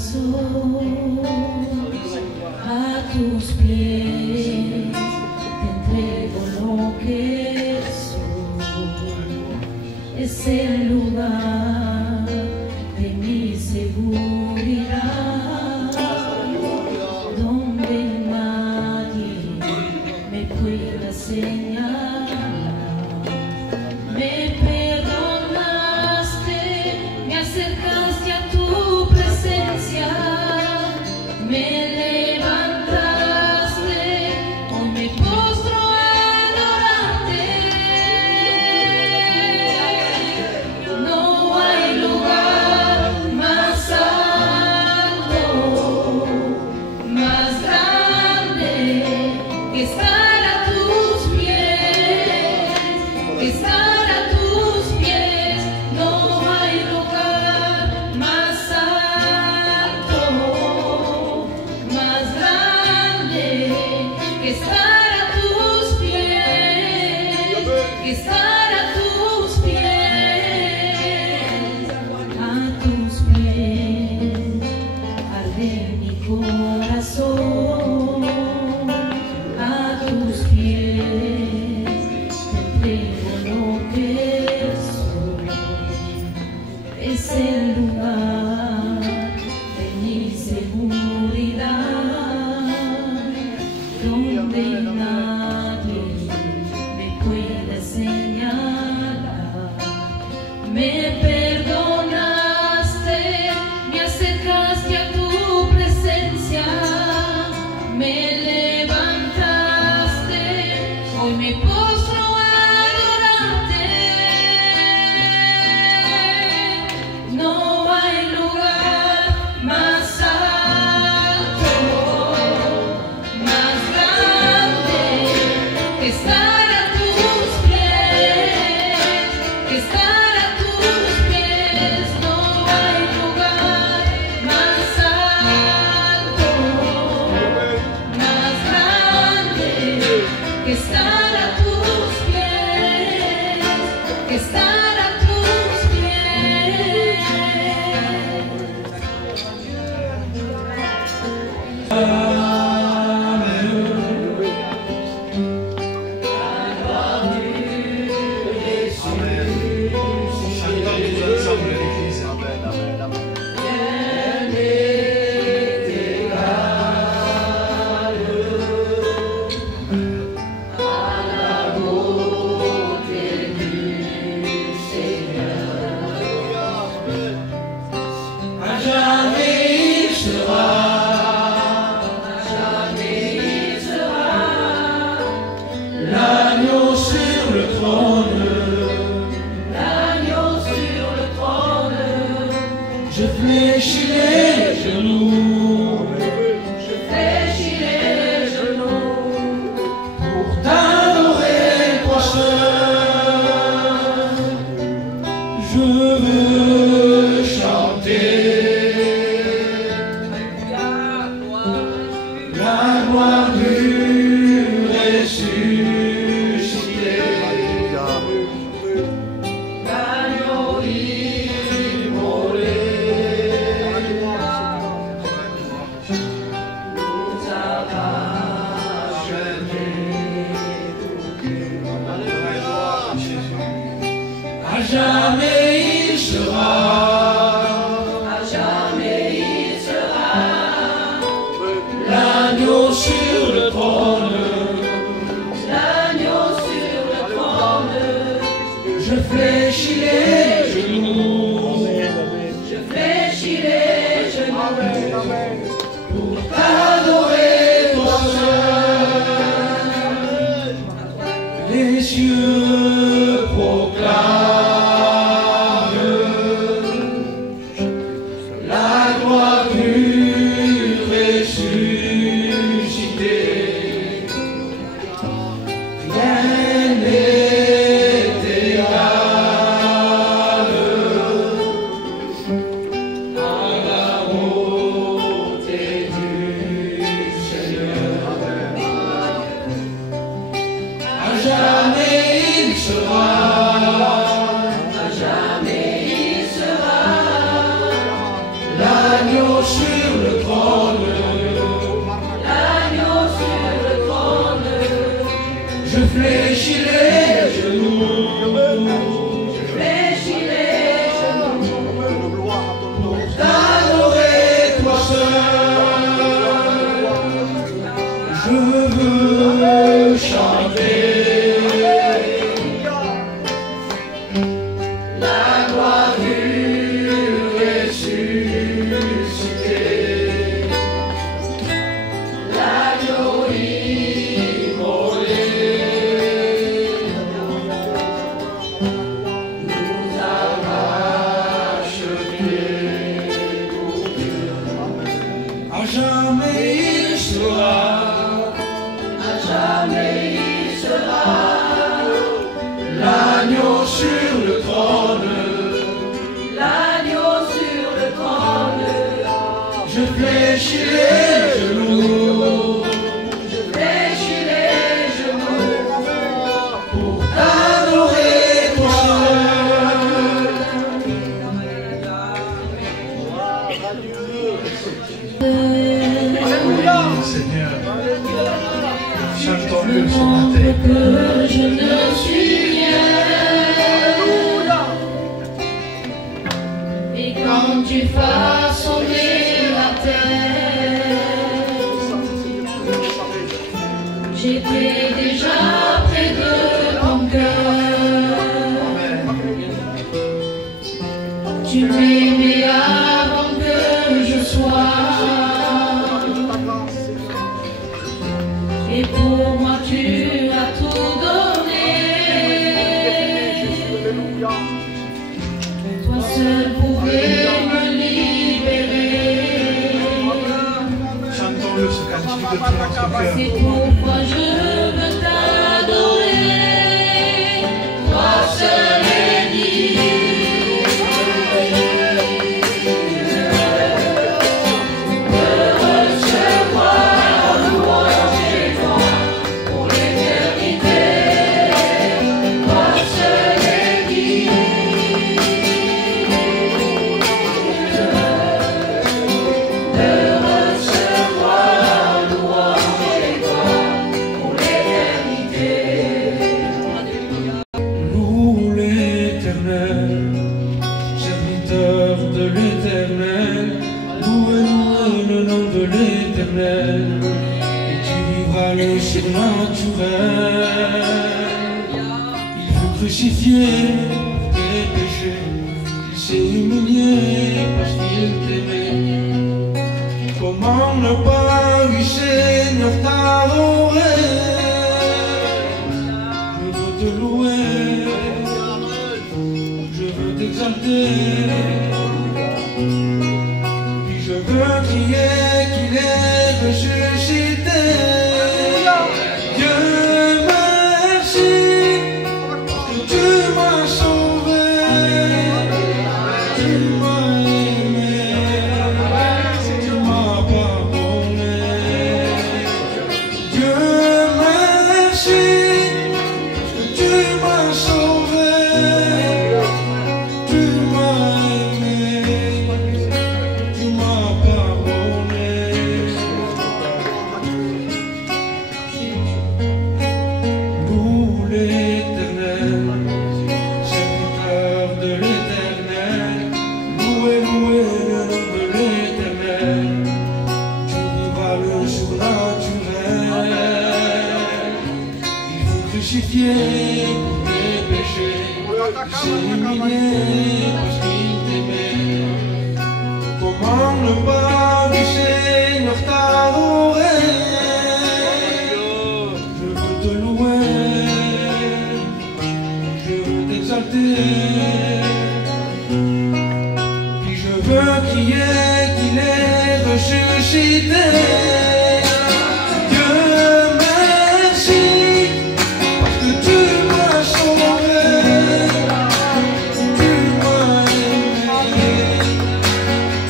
corazón a tus pies, te entrego lo que soy. Es el lugar de mi seguridad, donde nadie me pueda señalar. Me perdonaste, me acercaste a tu presencia, me levantaste, hoy me postro a adorarte. No hay lugar más alto, más grande que estar a tus pies, que estar corazón a tus pies, te entrego lo que soy. Es el lugar de mi seguridad, donde nadie me puede señalar. Me perdonaste, me acercaste a tu presencia, me levantaste, hoy me postro a adorarte. No hay lugar más alto, más grande que estar a tus pies, que estar a tus pies. No hay lugar más alto, más grande que estar a tus pies, que estar a tus pies. Je fléchis les genoux, Je fléchis les genoux pour t'adorer toi seul. Je veux chanter la gloire du ressuscité. l'agneau immolé. Nous a racheté. À jamais il sera, À jamais il sera l'agneau sur le trône. l'agneau sur le trône. Je fléchis les genoux Je fléchis les genoux pour t'adorer toi seul. Les cieux proclament la gloire du ressuscité. Rien n'est égal à la beauté du l'agneau sur le trône. L'agneau sur le trône. Je fléchirai les genoux. Je fléchis les genoux. Pour t'adorer toi seul. Je veux chanter. La gloire du ressuscité. L'agneau immolé. Nous a rachetés pour Dieu. À jamais il sera. À jamais il sera. L'agneau sur le trône. L'agneau sur le trône. Je fléchis les genoux. Je fléchis les genoux. Pour t'adorer toi seul. Seigneur, chantons-le ce matin. Que je ne suis rien. Et quand tu façonnais la terre, j'étais déjà près de ton cœur. Tu m'aimais avant que je sois. Et pour moi tu as tout donné. Toi seul pouvais me libérer. Chantons-le ce cantique de tout notre cœur. C'est pourquoi je veux t'adorer. Toi seul est digne. De recevoir louange et gloire pour l'éternité. Toi seul est digne. De recevoir louange et gloire pour l'éternité. Loue l'Éternel, serviteur de l'Éternel. Louez le nom de l'Éternel, et tu vivras le surnaturel. Il fut crucifié pour tes péchés, il s'est humilié parce qu'il t'aimait. Comment ne pas lui, Seigneur, t'adorer? Je veux te louer, je veux t'exalter, puis je veux crier qu'il est ressuscité. Dieu merci, parce que tu m'as sauvé, tu m'as aimé, tu m'as pardonné. Dieu merci, parce que tu m'as sauvé, tu m'as aimé, tu m'as pardonné. Loue l'Éternel, serviteur de l'Éternel. Louez, louez le nom de l'Éternel. Tu vivras le surnaturel. Il fut crucifié pour tes péchés. Il s'est humilié parce qu'il t'aimait. Comment ne pas lui, Seigneur, t'adorer? Je veux te louer, je veux t'exalter, puis je veux crier qu'il est ressuscité. Dieu merci, parce que tu m'as sauvé, tu m'as aimé,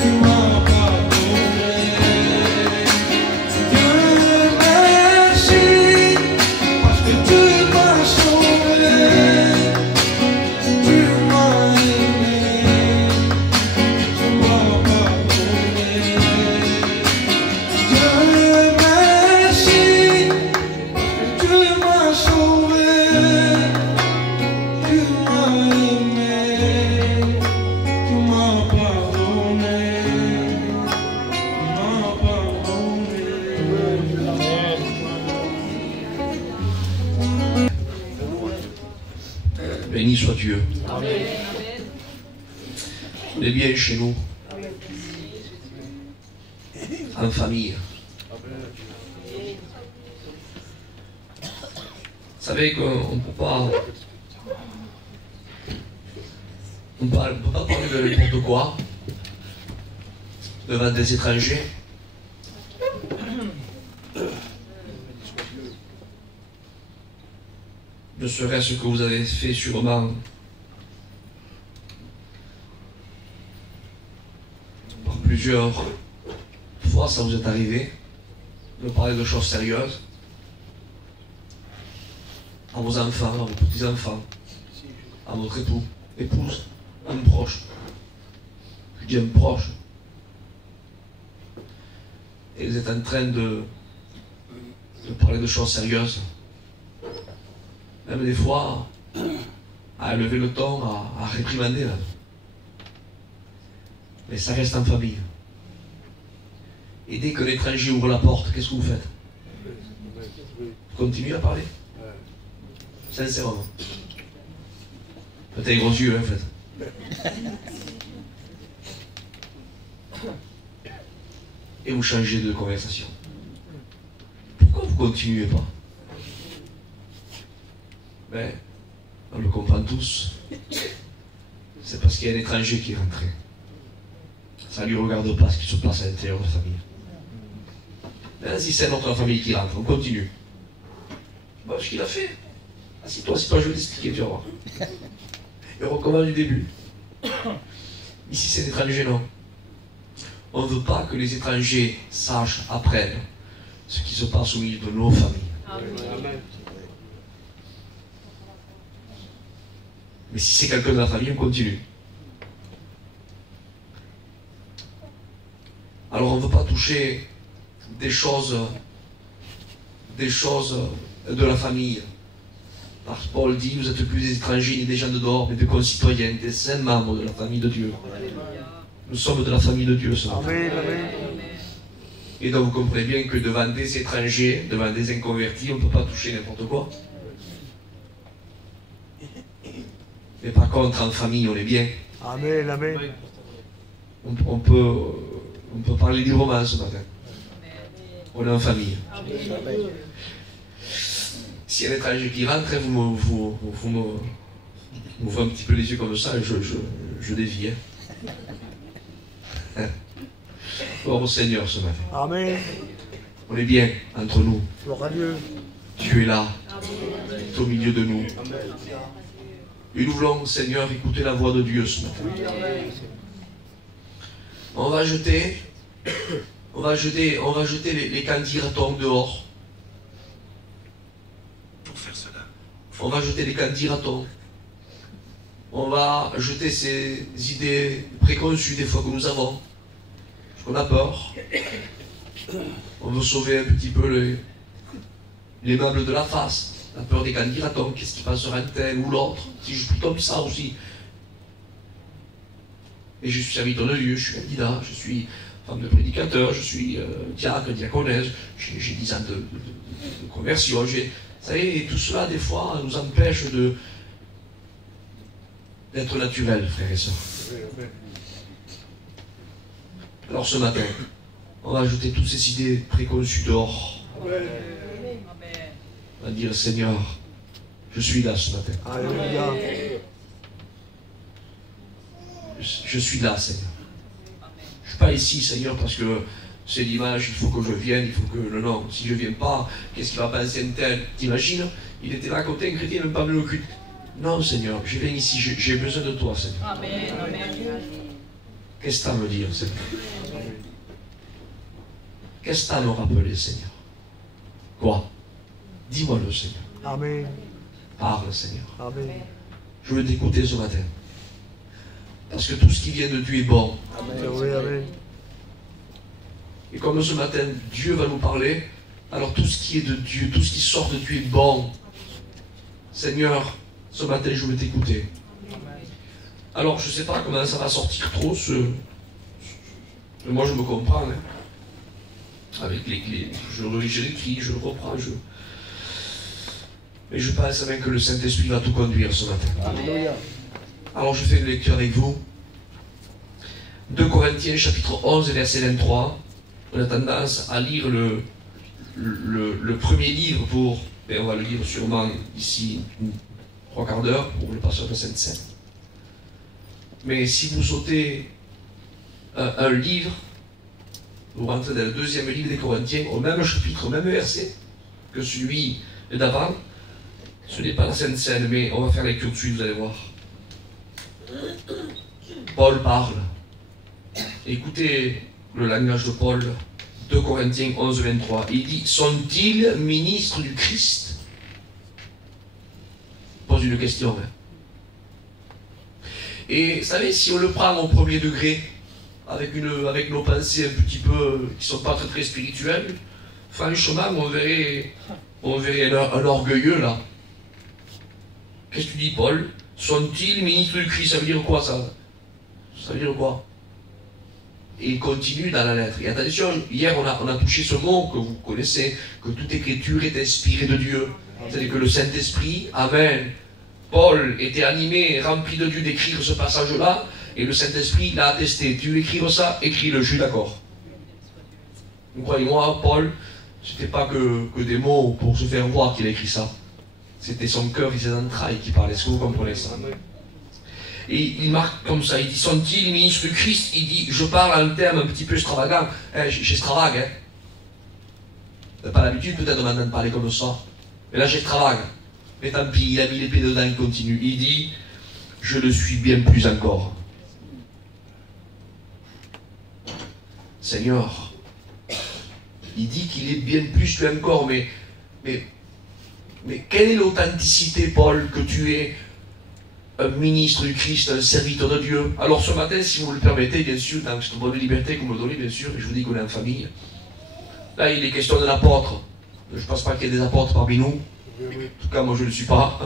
tu m'as pardonné. Dieu merci, parce que tu m'as sauvé, tu m'as aimé, tu m'as pardonné. soit Dieu. Amen. On est bien chez nous. En famille. Vous savez qu'on ne peut pas... On ne peut pas parler de n'importe quoi devant des étrangers. Ne serait-ce que vous avez fait sûrement par plusieurs fois, ça vous est arrivé de parler de choses sérieuses à vos enfants, à vos petits-enfants, à votre époux, épouse, à un proche. Je dis un proche. Et vous êtes en train de parler de choses sérieuses. Même des fois, à lever le ton, à réprimander. Là. Mais ça reste en famille. Et dès que l'étranger ouvre la porte, qu'est-ce que vous faites? Vous continuez à parler? Sincèrement. Peut-être les gros yeux, hein, en fait. Et vous changez de conversation. Pourquoi vous ne continuez pas? Mais, on le comprend tous. C'est parce qu'il y a un étranger qui est rentré. Ça ne lui regarde pas ce qui se passe à l'intérieur de la famille. Mais si c'est notre famille qui rentre, on continue. Bon, ce qu'il a fait. Assieds-toi, je vais t'expliquer, tu vas voir. Et on recommence du début. Ici, c'est l'étranger, non. On ne veut pas que les étrangers sachent, apprennent ce qui se passe au milieu de nos familles. Amen. Mais si c'est quelqu'un de la famille, on continue. Alors on ne veut pas toucher des choses de la famille. Parce que Paul dit, vous n'êtes plus des étrangers ni des gens de dehors, mais des concitoyens, des saints membres de la famille de Dieu. Nous sommes de la famille de Dieu, ça. Amen. Et donc vous comprenez bien que devant des étrangers, devant des inconvertis, on ne peut pas toucher n'importe quoi. Mais par contre, en famille, on est bien. Amen, amen. On peut parler librement ce matin. On est en famille. Amen. S'il y a un étranger qui rentre, vous m'ouvrez un petit peu les yeux comme ça, et je dévie. Hein. Gloire au Seigneur ce matin. Amen. On est bien entre nous. Gloire à Dieu. Dieu est là. Il est au milieu de nous. Et nous voulons, Seigneur, écouter la voix de Dieu ce matin. On va jeter les candidatons dehors. Pour faire cela. On va jeter les candidatons. On va jeter ces idées préconçues des fois que nous avons. Parce qu'on a peur. On veut sauver un petit peu les meubles de la face. La peur des candidatons, qu'est-ce qui passera un tel ou l'autre, si je suis comme ça aussi. Et je suis serviteur de Dieu, je suis candidat, je suis femme de prédicateur, je suis diacre, diaconesse, j'ai 10 ans de conversion. Vous savez, et tout cela, des fois, nous empêche d'être naturel, frères et sœurs. Alors ce matin, on va ajouter toutes ces idées préconçues dehors. Amen. On va dire, Seigneur, je suis là ce matin. Alléluia. Je suis là, Seigneur. Je ne suis pas ici, Seigneur, parce que c'est dimanche, il faut que je vienne, il faut que... Non, si je ne viens pas, qu'est-ce qu'il va penser un tel? T'imagines? Il était là à côté, un chrétien, même pas venu au culte. Non, Seigneur, je viens ici, j'ai besoin de toi, Seigneur. Amen. Qu'est-ce que tu as à me dire, Seigneur? Qu'est-ce que tu as à me rappeler, Seigneur? Quoi? Dis-moi-le, Seigneur. Amen. Parle, Seigneur. Amen. Je veux t'écouter ce matin. Parce que tout ce qui vient de Dieu est bon. Amen. Oui, amen. Et comme ce matin, Dieu va nous parler, alors tout ce qui est de Dieu, tout ce qui sort de Dieu est bon. Seigneur, ce matin, je veux t'écouter. Alors, je ne sais pas comment ça va sortir trop, moi, je me comprends. Hein. Avec je l'écris, je le reprends, Mais je pense même que le Saint-Esprit va tout conduire ce matin. Alléluia. Alors je fais une lecture avec vous. 2 Corinthiens chapitre 11 verset 23. On a tendance à lire le premier livre pour, et on va le lire sûrement ici 3 quarts d'heure pour le pasteur de Sainte-Seine. Mais si vous sautez un livre, vous rentrez dans le 2e livre des Corinthiens, au même chapitre, au même verset que celui d'avant. Ce n'est pas la Sainte-Seine, mais on va faire la lecture dessus, vous allez voir. Paul parle. Écoutez le langage de Paul, 2 Corinthiens 11, 23. Il dit, sont-ils ministres du Christ? Pose une question. Hein. Et vous savez, si on le prend au premier degré, avec nos pensées un petit peu, qui ne sont pas très, très spirituelles, franchement, on verrait un orgueilleux là. Qu'est-ce que tu dis, Paul? Sont-ils ministres du Christ? Ça veut dire quoi, ça? Ça veut dire quoi? Et il continue dans la lettre. Et attention, hier on a touché ce mot que vous connaissez, que toute écriture est inspirée de Dieu. C'est-à-dire que le Saint-Esprit, Amen. Paul était animé, rempli de Dieu d'écrire ce passage-là, et le Saint-Esprit l'a attesté. Tu veux écrire ça? Écris-le, je suis d'accord. Croyez-moi, Paul, c'était pas que des mots pour se faire voir qu'il a écrit ça. C'était son cœur et ses entrailles qui parlaient. Est-ce que vous comprenez ça? Et il marque comme ça, il dit, sont-ils ministres du Christ? Il dit, je parle en termes un petit peu extravagants. J'extravague, hein. Vous n'avez pas l'habitude peut-être de m'entendre parler comme ça. Mais là, j'extravague. Mais tant pis, il a mis l'épée dedans, il continue. Il dit, je le suis bien plus encore. Seigneur, il dit qu'il est bien plus que encore, mais quelle est l'authenticité, Paul, que tu es un ministre du Christ, un serviteur de Dieu? Alors ce matin, si vous le permettez, bien sûr, dans cette bonne liberté que vous me donnez, bien sûr, et je vous dis qu'on est en famille, là il est question d'un apôtre. Je ne pense pas qu'il y ait des apôtres parmi nous. En tout cas, moi je ne le suis pas.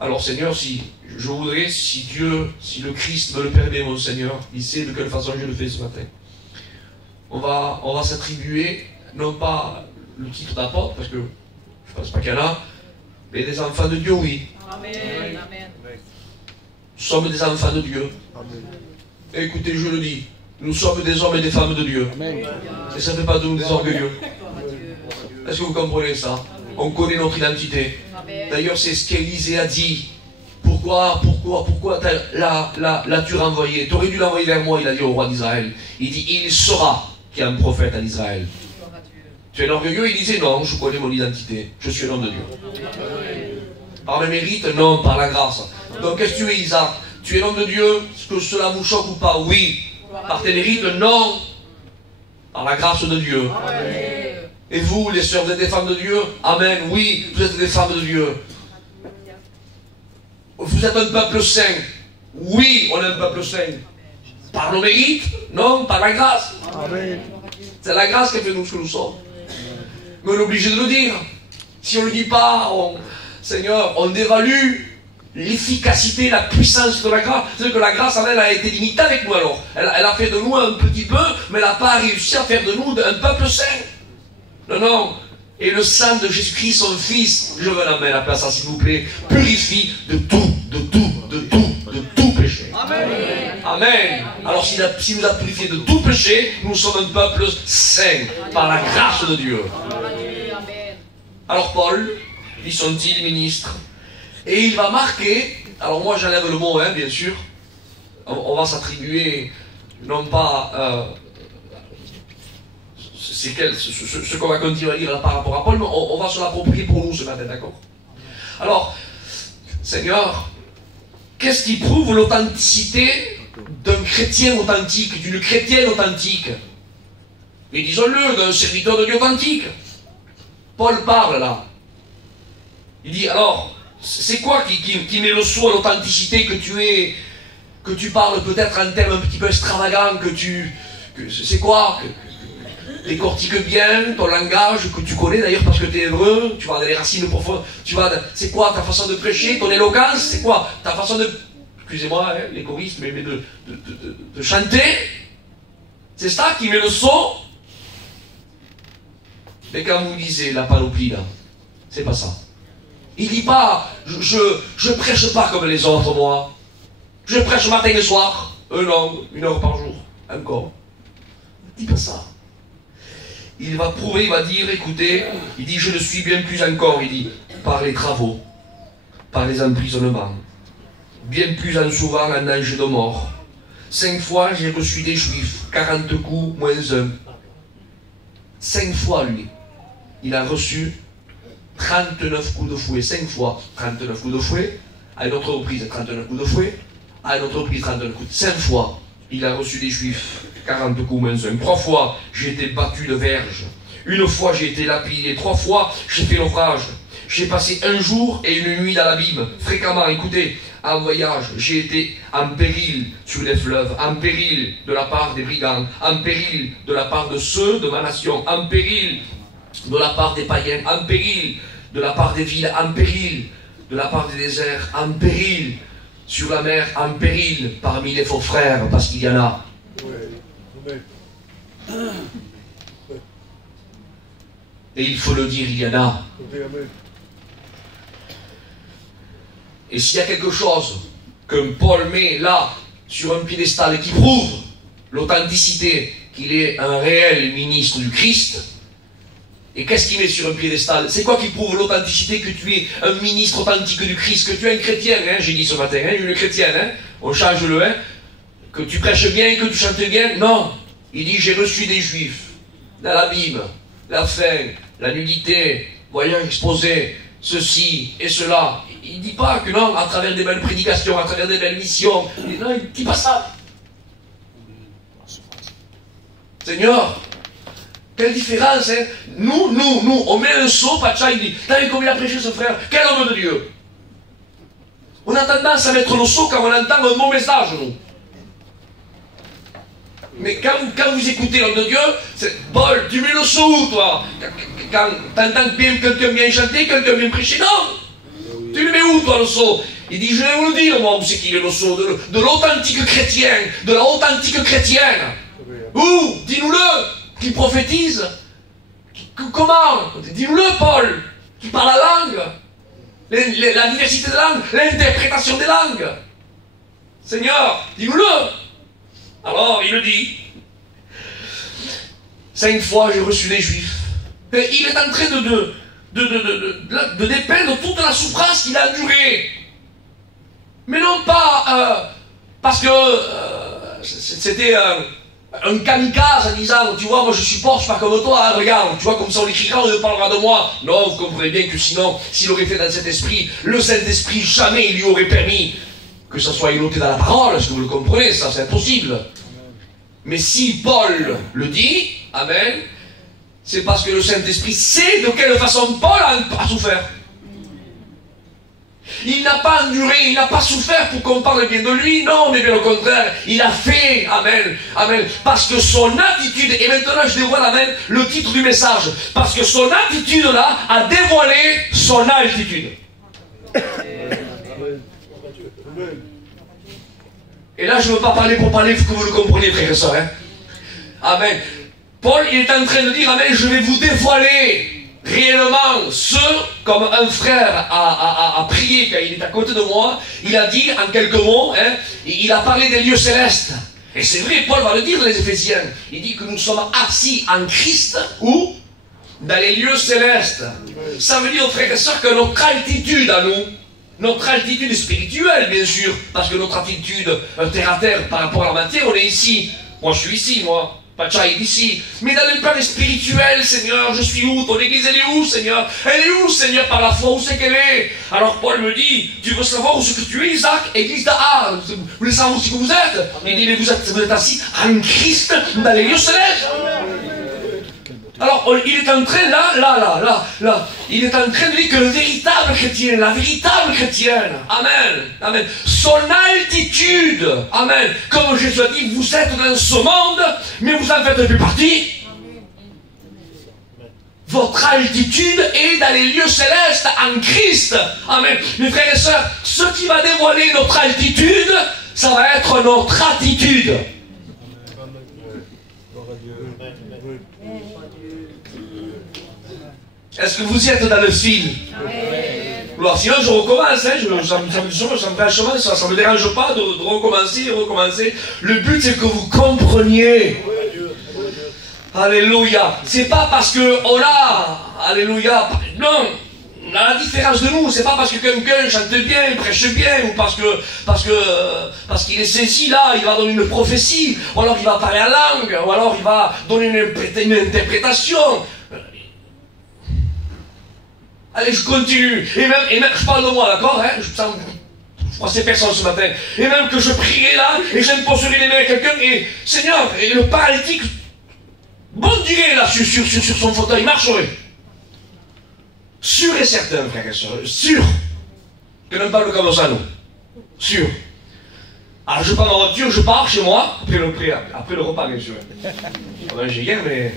Alors Seigneur, si je voudrais, si Dieu, si le Christ me le permet, mon Seigneur, il sait de quelle façon je le fais ce matin. On va s'attribuer, non pas le titre d'apôtre, parce que je ne pense pas qu'il y en a, mais des enfants de Dieu, oui. Amen. Nous sommes des enfants de Dieu. Amen. Écoutez, je le dis, nous sommes des hommes et des femmes de Dieu. Amen. Et ça ne fait pas de nous des orgueilleux. Est-ce que vous comprenez ça? On connaît notre identité. D'ailleurs, c'est ce qu'Élisée a dit. Pourquoi l'as-tu renvoyé? Tu aurais dû l'envoyer vers moi, il a dit au roi d'Israël. Il dit, il saura qu'il y a un prophète en Israël. Tu es orgueilleux? Il disait, non, je connais mon identité. Je suis un homme de Dieu. Par le mérite? Non, par la grâce. Donc, qu'est-ce que tu es, Isaac? Tu es l'homme de Dieu? Est-ce que cela vous choque ou pas? Oui. Par tes mérites? Non. Par la grâce de Dieu. Et vous, les sœurs, vous êtes des femmes de Dieu? Amen. Oui, vous êtes des femmes de Dieu. Vous êtes un peuple saint? Oui, on est un peuple saint. Par nos mérites? Non, par la grâce. Amen. C'est la grâce qui fait nous ce que nous sommes. Mais on est obligé de le dire. Si on ne le dit pas, Seigneur, on dévalue l'efficacité, la puissance de la grâce. C'est que la grâce, elle a été limitée avec nous alors. Elle a fait de nous un petit peu, mais elle n'a pas réussi à faire de nous un peuple saint. Non, non. Et le sang de Jésus-Christ, son Fils, je veux la mettre à la place, s'il vous plaît, purifie de tout péché. Amen. Amen. Alors s'il nous a purifié de tout péché, nous sommes un peuple saint, par la grâce de Dieu. Alors Paul, ils sont-ils ministres? Et il va marquer, alors moi j'enlève le mot, hein, bien sûr, on va s'attribuer, non pas... ce qu'on va continuer à lire là par rapport à Paul, mais on va se l'approprier pour nous ce matin, d'accord? Alors, Seigneur, qu'est-ce qui prouve l'authenticité d'un chrétien authentique, d'une chrétienne authentique? Et disons-le, d'un serviteur de Dieu authentique. Paul parle là. Il dit, alors, c'est quoi qui met le saut à l'authenticité que tu parles peut-être en termes un petit peu extravagants, c'est quoi? Décortique bien ton langage, que tu connais d'ailleurs parce que tu es hébreu, tu vas dans les racines profondes, c'est quoi ta façon de prêcher, ton éloquence, c'est quoi ta façon de, excusez-moi, hein, les choristes, mais de chanter? C'est ça qui met le saut? Mais quand vous lisez la panoplie là, c'est pas ça. Il dit pas, je prêche pas comme les autres, moi. Je prêche matin et soir. Non, 1 heure par jour. Encore. Il dit pas ça. Il va prouver, il va dire, écoutez, il dit, je le suis bien plus encore, il dit, par les travaux, par les emprisonnements, bien plus en souvent en danger de mort. 5 fois, j'ai reçu des juifs, 40 coups, moins 1. 5 fois, lui, il a reçu 39 coups de fouet, 5 fois, 39 coups de fouet, à une autre reprise, 39 coups de fouet, à une autre reprise, 39 coups, 5 fois, il a reçu des juifs, 40 coups moins 1. 3 fois, j'ai été battu de verge. 1 fois, j'ai été lapidé. 3 fois, j'ai fait naufrage. J'ai passé 1 jour et 1 nuit dans l'abîme. Fréquemment, écoutez, en voyage, j'ai été en péril sur les fleuves, en péril de la part des brigands, en péril de la part de ceux de ma nation, en péril de la part des païens, en péril de la part des villes, en péril de la part des déserts, en péril sur la mer, en péril parmi les faux frères, parce qu'il y en a. Et il faut le dire, il y en a. Et s'il y a quelque chose que Paul met là, sur un piédestal, et qui prouve l'authenticité, qu'il est un réel ministre du Christ, et qu'est-ce qu'il met sur un piédestal? C'est quoi qui prouve l'authenticité que tu es un ministre authentique du Christ, que tu es un chrétien, hein, j'ai dit ce matin, hein, une chrétienne, hein, on change le, hein, que tu prêches bien, que tu chantes bien? Non. Il dit, j'ai reçu des juifs, dans l'abîme, la faim, la nudité, voyage exposé, ceci et cela. Il ne dit pas que non, à travers des belles prédications, à travers des belles missions. Non, il ne dit pas ça. Seigneur, quelle différence, hein? Nous, on met un seau, Pacha, il dit, t'as vu comme il a prêché ce frère? Quel homme de Dieu! On a tendance à mettre le seau quand on entend un bon message, nous. Mais quand vous écoutez l'homme de Dieu, c'est Paul, tu mets le seau, toi. Quand t'entends quelqu'un bien chanter, quelqu'un bien prêcher, non. Tu le mets où, toi, le seau? Il dit, je vais vous le dire, moi, où c'est qu'il est le seau? De l'authentique chrétien, de la authentique chrétienne. Où? Dis-nous-le. Qui prophétise? Comment? Dis-nous-le, Paul. Qui parle la langue. La diversité des langues, l'interprétation des langues. Seigneur, dis-nous-le. Alors, il le dit. 5 fois, j'ai reçu des juifs. Et il est en train de dépeindre toute la souffrance qu'il a endurée. Mais non pas parce que c'était un kamikaze en disant, tu vois, moi je supporte, je suis pas comme toi, hein, regarde, tu vois, comme ça on l'écrira, on ne parlera de moi. Non, vous comprenez bien que sinon, s'il aurait fait dans cet esprit, le Saint-Esprit, jamais il lui aurait permis que ça soit énoté dans la parole. Est-ce que vous le comprenez? Ça, c'est impossible. Mais si Paul le dit, amen, c'est parce que le Saint-Esprit sait de quelle façon Paul a souffert. Il n'a pas enduré, il n'a pas souffert pour qu'on parle bien de lui, non, mais bien au contraire, il a fait, amen, amen, parce que son attitude, et maintenant je dévoile, amen, le titre du message, parce que son attitude là a dévoilé son altitude. Et là je ne veux pas parler pour parler, il faut que vous le compreniez, frères et sœurs, hein. Amen. Paul, il est en train de dire, amen, je vais vous dévoiler réellement ce, comme un frère a prié quand il est à côté de moi, il a dit en quelques mots, hein, il a parlé des lieux célestes. Et c'est vrai, Paul va le dire, les Éphésiens. Il dit que nous sommes assis en Christ, où? Dans les lieux célestes. Ça veut dire, frères et sœurs, que notre altitude à nous, notre altitude spirituelle, bien sûr, parce que notre altitude terre à terre par rapport à la matière, on est ici. Moi, je suis ici, moi. Pacha est ici. Mais dans le plan spirituel, Seigneur, je suis où? Ton église, elle est où, Seigneur? Elle est où, Seigneur, par la foi? Où c'est qu'elle est? Alors Paul me dit, tu veux savoir où c'est que tu es, Isaac? Église d'A. Vous voulez savoir où c'est que vous êtes? Il dit, mais vous êtes assis en Christ dans les lieux célestes. Alors, il est en train, là, il est en train de dire que le véritable chrétien, la véritable chrétienne, amen, amen, son altitude, amen, comme Jésus a dit, vous êtes dans ce monde, mais vous en faites plus partie. Votre altitude est dans les lieux célestes en Christ, amen. Mes frères et sœurs, ce qui va dévoiler notre altitude, ça va être notre attitude. Est-ce que vous y êtes dans le fil? Alors sinon je recommence, hein, ça me fait un chemin, ça ne me dérange pas de recommencer. Le but c'est que vous compreniez. Alléluia. C'est pas parce qu'on a, alléluia, non, on a la différence de nous, c'est pas parce que quelqu'un chante bien, prêche bien, ou parce qu'il est saisi là, il va donner une prophétie, ou alors il va parler en langue, ou alors il va donner une interprétation. Allez, je continue. Et même, je parle de moi, d'accord, hein, je crois que c'est personne ce matin. Et même que je prierai là, et j'imposerai les mains à quelqu'un, et Seigneur, et le paralytique bondirait là sur son fauteuil, marcherait. Sûr et certain, frère et soeur, sûr que nous parlons comme ça, nous. Sûr. Alors je prends ma voiture, je pars chez moi, après le repas, bien sûr. On mange hier, mais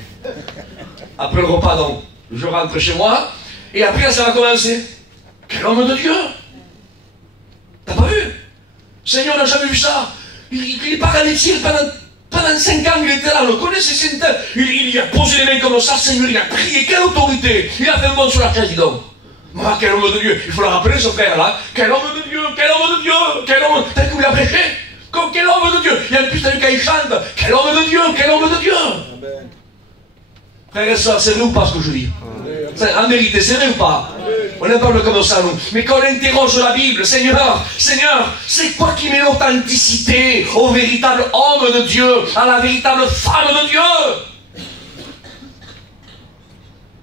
après le repas, donc, je rentre chez moi. Et après, ça va commencer. Quel homme de Dieu! T'as pas vu? Seigneur, on n'a jamais vu ça. Il est paralytique pendant 5 ans, il était là, on le connaît, c'est Saint. Il a posé les mains comme ça, Seigneur, il a prié. Quelle autorité! Il a fait un bond sur la chaise, dis donc. Moi, quel homme de Dieu! Il faut le rappeler, ce frère-là. Quel homme de Dieu! Quel homme de Dieu! Quel homme! T'as vu qu'il a prêché? Comme quel homme de Dieu! Et en plus, t'as vu quand il chante. Quel homme de Dieu! Quel homme de Dieu! Amen. Frère et soeur, c'est vrai ou pas ce que je dis? En vérité, c'est vrai ou pas? On ne parle comme ça, nous. Mais quand on interroge la Bible, Seigneur, c'est quoi qui met l'authenticité au véritable homme de Dieu, à la véritable femme de Dieu?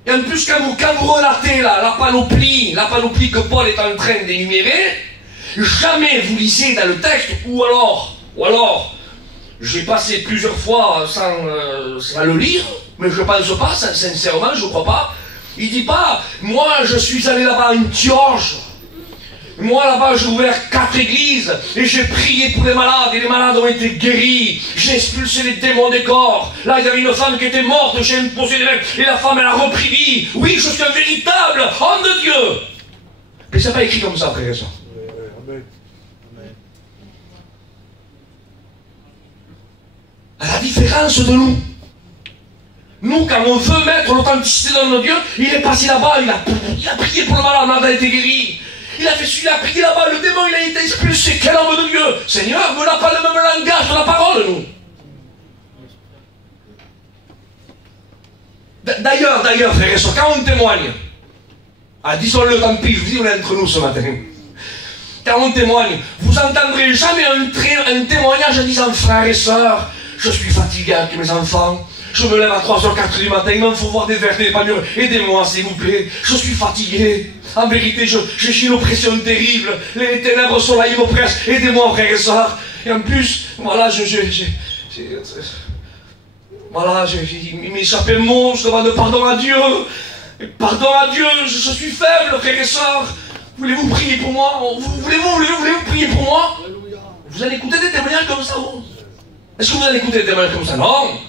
Et en plus, quand vous relatez la panoplie que Paul est en train d'énumérer, jamais vous lisez dans le texte, ou alors, j'ai passé plusieurs fois sans le lire, mais je ne pense pas, sincèrement, je ne crois pas. Il dit pas, moi je suis allé là-bas à Antioche, moi là-bas j'ai ouvert 4 églises, et j'ai prié pour les malades, et les malades ont été guéris, j'ai expulsé les démons des corps, là il y avait une femme qui était morte, j'ai imposé les mains, et la femme elle a repris vie, oui je suis un véritable homme de Dieu. Mais c'est pas écrit comme ça, frère et soeur. À la différence de nous. Nous, quand on veut mettre l'authenticité dans notre Dieu, il est passé là-bas, il a prié pour le malade, le malade a été guéri. Il a prié là-bas, le démon il a été expulsé. Quel homme de Dieu! Seigneur, on n'a pas le même langage de la parole, nous. D'ailleurs, frères et sœurs, quand on témoigne, disons-le, tant pis, je vous dis, on est entre nous ce matin. Quand on témoigne, vous n'entendrez jamais un témoignage en disant, frères et sœurs, je suis fatigué avec mes enfants. Je me lève à 3h, 4h du matin, il m'en faut voir des verres, des panures. Aidez-moi, s'il vous plaît. Je suis fatigué. En vérité, j'ai une oppression terrible. Les ténèbres sont là, ils m'oppressent. Aidez-moi, frères et sœurs. Et en plus, voilà, il m'échappe un mot, je demande pardon à Dieu. Pardon à Dieu, je suis faible, frères et sœurs. Voulez-vous prier pour moi? Voulez-vous prier pour moi? Vous allez écouter des témoignages comme ça, vous? Est-ce que vous allez écouter des témoignages comme ça? Non.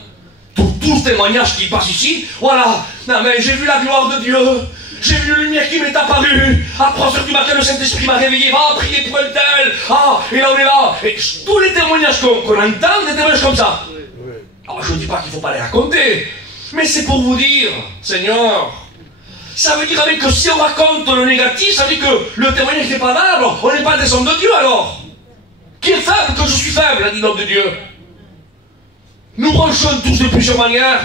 Tout ce témoignage qui passe ici, voilà, non mais j'ai vu la gloire de Dieu, j'ai vu la lumière qui m'est apparue, à 3h du matin le Saint-Esprit m'a réveillé, va prier pour un tel, et là on est là, et tous les témoignages qu'on entend, des témoignages comme ça. Alors je ne dis pas qu'il ne faut pas les raconter, mais c'est pour vous dire, Seigneur, ça veut dire que si on raconte le négatif, ça veut dire que le témoignage n'est pas valable, on n'est pas des hommes de Dieu alors. Qui est faible que je suis faible, a dit l'homme de Dieu. Nous branchons tous de plusieurs manières.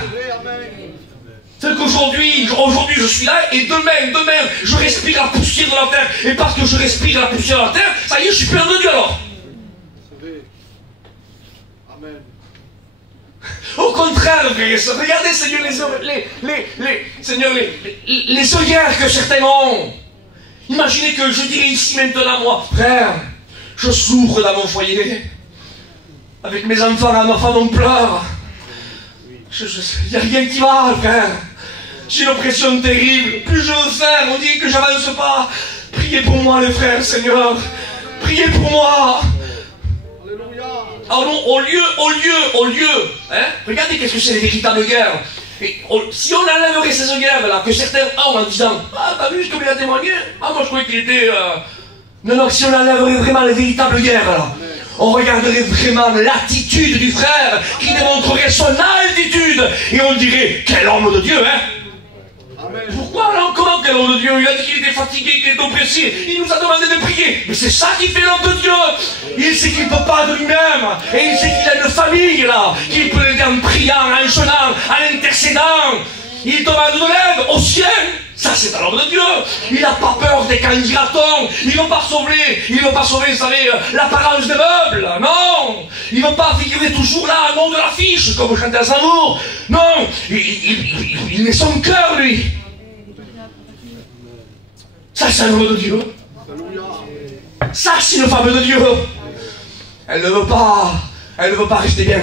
C'est qu'aujourd'hui, je suis là et demain, je respire la poussière de la terre. Et parce que je respire la poussière de la terre, ça y est, je suis plein de Dieu alors. Amen. Au contraire, frères et sœurs, regardez, Seigneur, les œillères que certains ont. Imaginez que je dirais ici maintenant, moi, frère, je souffre dans mon foyer. Avec mes enfants, ma femme, on pleure. Il n'y a rien qui va, frère. J'ai une oppression terrible. Plus je veux faire, on dit que j'avance pas. Priez pour moi, les frères, Seigneur. Priez pour moi. Alors non, au lieu, hein, regardez qu'est-ce que c'est les véritables guerres. Et si on enlèverait ces guerres-là, que certains ont en disant, ah, t'as vu ce qu'il a témoigné? Ah, moi je croyais qu'il était... Non, si on enlèverait vraiment les véritables guerres, là. On regarderait vraiment l'attitude du frère qui démontrerait son altitude et on dirait quel homme de Dieu, hein? Amen. Pourquoi là l'homme de Dieu. Il a dit qu'il était fatigué, qu'il était oppressé. Il nous a demandé de prier. Mais c'est ça qui fait l'homme de Dieu. Il sait qu'il ne peut pas de lui-même. Et il sait qu'il a une famille là, qu'il peut l'aider en priant, en jeûnant, en intercédant. Il demande de l'aide au ciel. Ça, c'est un homme de Dieu. Il n'a pas peur des candidatons. Il ne veut pas sauver, vous savez, l'apparence des meubles. Non. Il ne veut pas figurer toujours là, en haut de l'affiche, comme chantait à Saint-Maur. Non. Il met son cœur, lui. Ça, c'est un homme de Dieu. Ça, c'est une femme de Dieu. Elle ne veut pas rester bien.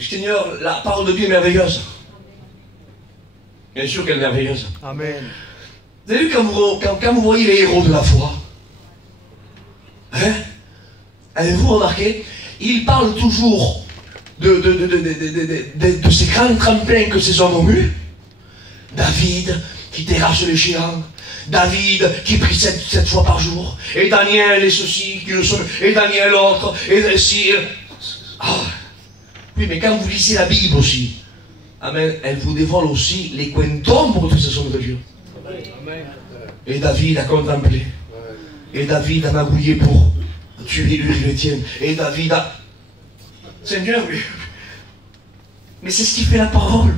Seigneur, la parole de Dieu est merveilleuse. Bien sûr qu'elle est merveilleuse. Amen. Vous avez vu quand vous voyez les héros de la foi, hein? Avez-vous remarqué? Ils parlent toujours de ces grands tremplins que ces hommes ont eus. David qui terrasse les géants. David qui prie 7 fois par jour. Et Daniel et ceci, et Daniel l'autre, et si. Ah. Oui, mais quand vous lisez la Bible aussi, amen, elle vous dévoile aussi les coins d'ombre de ces hommes de Dieu. Amen. Et David a contemplé. Et David a magouillé pour tuer lui le tien. Et David a... Seigneur, mais c'est ce qui fait la parole.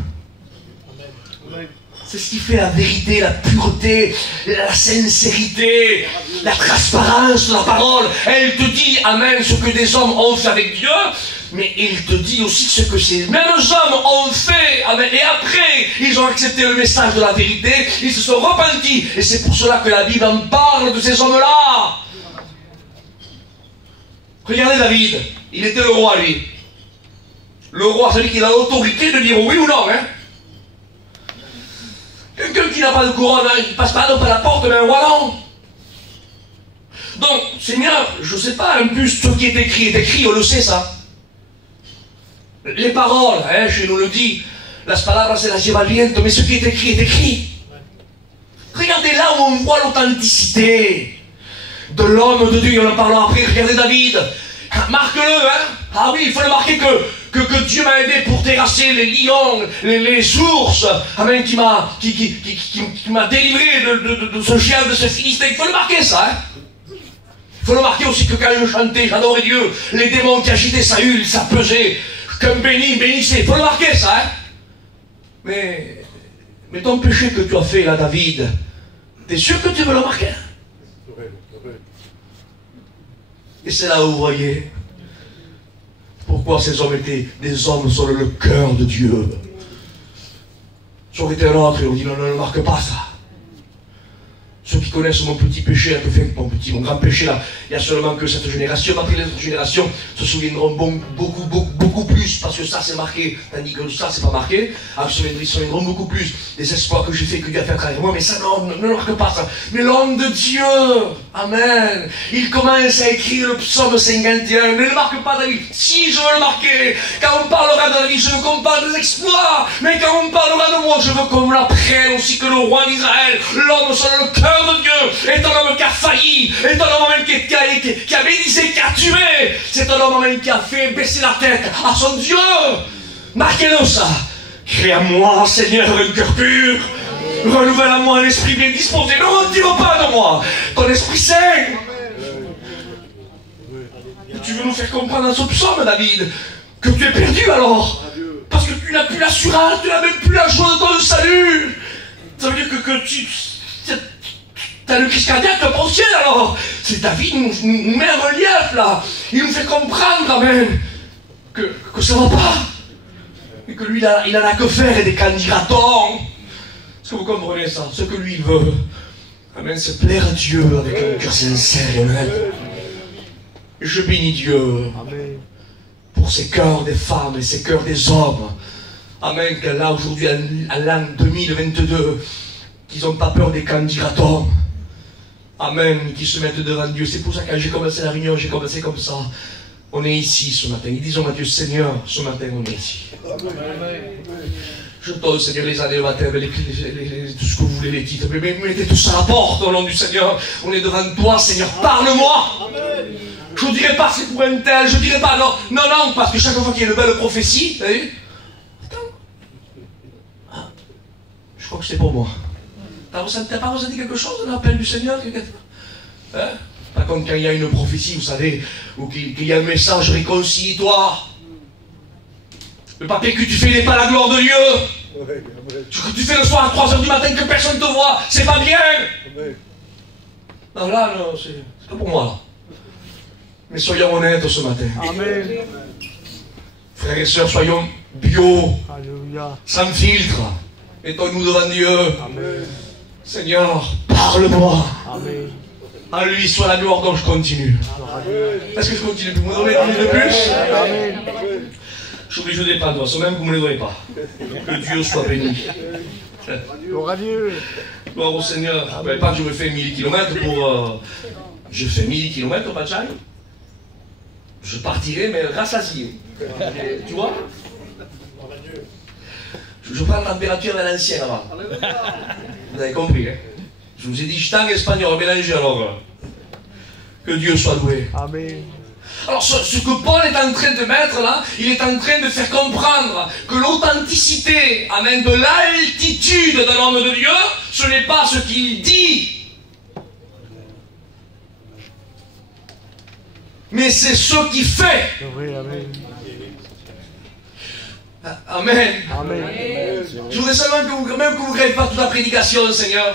C'est ce qui fait la vérité, la pureté, la sincérité, la transparence de la parole. Elle te dit, amen, ce que des hommes ont fait avec Dieu, mais il te dit aussi ce que ces mêmes hommes ont fait, amen. Et après, ils ont accepté le message de la vérité, ils se sont repentis. Et c'est pour cela que la Bible en parle de ces hommes-là. Regardez David, il était le roi, lui. Le roi, c'est lui qui a l'autorité de dire oui ou non, hein. Quelqu'un qui n'a pas de couronne, hein, il passe pas la porte, mais un roi non. Donc, Seigneur, je ne sais pas, en plus, ce qui est écrit, on le sait ça. Les paroles, hein, je nous le dis, las palabras de la lleva el viento, mais ce qui est écrit. Regardez là où on voit l'authenticité de l'homme de Dieu, on en parlera après, regardez David. Marque-le, hein. Ah oui, il faut le marquer que Dieu m'a aidé pour terrasser les lions, les ours, amen, qui m'a délivré de ce géant, de ce Philistin. Il faut le marquer, ça, hein. Il faut le marquer aussi que quand je chantais, j'adorais Dieu, les démons qui agitaient Saül, ça pesait, qu'un bénissait. Il faut le marquer, ça, hein. Mais ton péché que tu as fait, là, David, t'es sûr que tu veux le marquer? Et c'est là où vous voyez pourquoi ces hommes étaient des hommes sur le cœur de Dieu. Ça aurait été un autre, et on dit non, ne marque pas ça. Ceux qui connaissent mon petit péché, mon grand péché là, il n'y a seulement que cette génération. Après les autres générations se souviendront beaucoup plus, parce que ça c'est marqué, tandis que ça c'est pas marqué. Alors ils se souviendront beaucoup plus des espoirs que j'ai fait, que Dieu a fait à travers moi, mais ça non, ne marque pas ça. Mais l'homme de Dieu, amen, il commence à écrire le psaume 51, ne le marque pas David. Si, je veux le marquer. Quand on parlera de David, je veux qu'on parle des exploits, mais quand on parlera de moi, je veux qu'on l'apprenne aussi que le roi d'Israël, l'homme sur le cœur de Dieu, est un homme qui a failli, est un homme qui a médisé, qui a tué. C'est un homme qui a fait baisser la tête à son Dieu. Marquez-le ça. Crée à moi, Seigneur, un cœur pur. Renouvelle à moi un esprit bien disposé. Ne retire pas de moi ton Esprit Saint. Et tu veux nous faire comprendre dans ce psaume, David, que tu es perdu alors. Parce que tu n'as plus l'assurance, tu n'as même plus la joie de ton salut. Ça veut dire que tu... T'as le Christ cardiaque, tu vas pas au ciel alors. C'est David nous met un relief là. Il nous fait comprendre quand même que ça va pas. Et que lui il en a que faire et des candidatons. Est-ce que vous comprenez ça? Ce que lui il veut, amen, c'est plaire à Dieu avec un cœur sincère et honnête. Et je bénis Dieu pour ces cœurs des femmes et ces cœurs des hommes. Amen, qu'elle a aujourd'hui à l'an 2022, qu'ils n'ont pas peur des candidatons. Amen, qui se mettent devant Dieu. C'est pour ça que quand j'ai commencé la réunion, j'ai commencé comme ça. On est ici ce matin. Et disons à Dieu, Seigneur, ce matin on est ici. Je donne, Seigneur, les années au matin, tout ce que vous voulez, les titres. Mais mettez tout ça à la porte au nom du Seigneur. On est devant toi, Seigneur. Parle-moi. Je ne dirai pas c'est pour un tel. Je ne dirai pas non, parce que chaque fois qu'il y a une belle prophétie, vous savez, attends. Ah, je crois que c'est pour moi. T'as pas ressenti quelque chose de l'appel du Seigneur? Hein? Pas comme quand il y a une prophétie, vous savez, ou qu'il y a un message, réconcilie-toi. Le papier que tu fais n'est pas la gloire de Dieu. Ce que tu fais le soir à 3 h du matin que personne ne te voit, c'est pas bien. Non, là, non, c'est pas pour moi, là. Mais soyons honnêtes ce matin. Amen. Frères et sœurs, soyons bio, Alléluia. sans filtre. Mettons-nous devant Dieu. Amen. Seigneur, parle-moi. Amen. À lui soit la gloire, donc je continue. Est-ce que je continue? Vous me donnez de plus? Amen. Je suis obligé de dépendre, ce même vous ne me les donnez pas. Que Dieu soit béni. Gloire à Dieu. Gloire au Seigneur. Je ne savais pas que je me fais 1000 km pour... Je fais 1000 km au Bachai. Je partirai, mais rassasié. Tu vois? Je prends la température de l'ancien avant. Vous avez compris, hein? Je vous ai dit jetan espagnol mélangé alors. Que Dieu soit loué. Amen. Alors ce que Paul est en train de mettre là, il est en train de faire comprendre que l'authenticité, amen, de l'altitude de l'homme de Dieu, ce n'est pas ce qu'il dit, mais c'est ce qu'il fait. Oui, amen. Amen. Amen. Je voudrais seulement que vous ne gravez pas toute la prédication, Seigneur.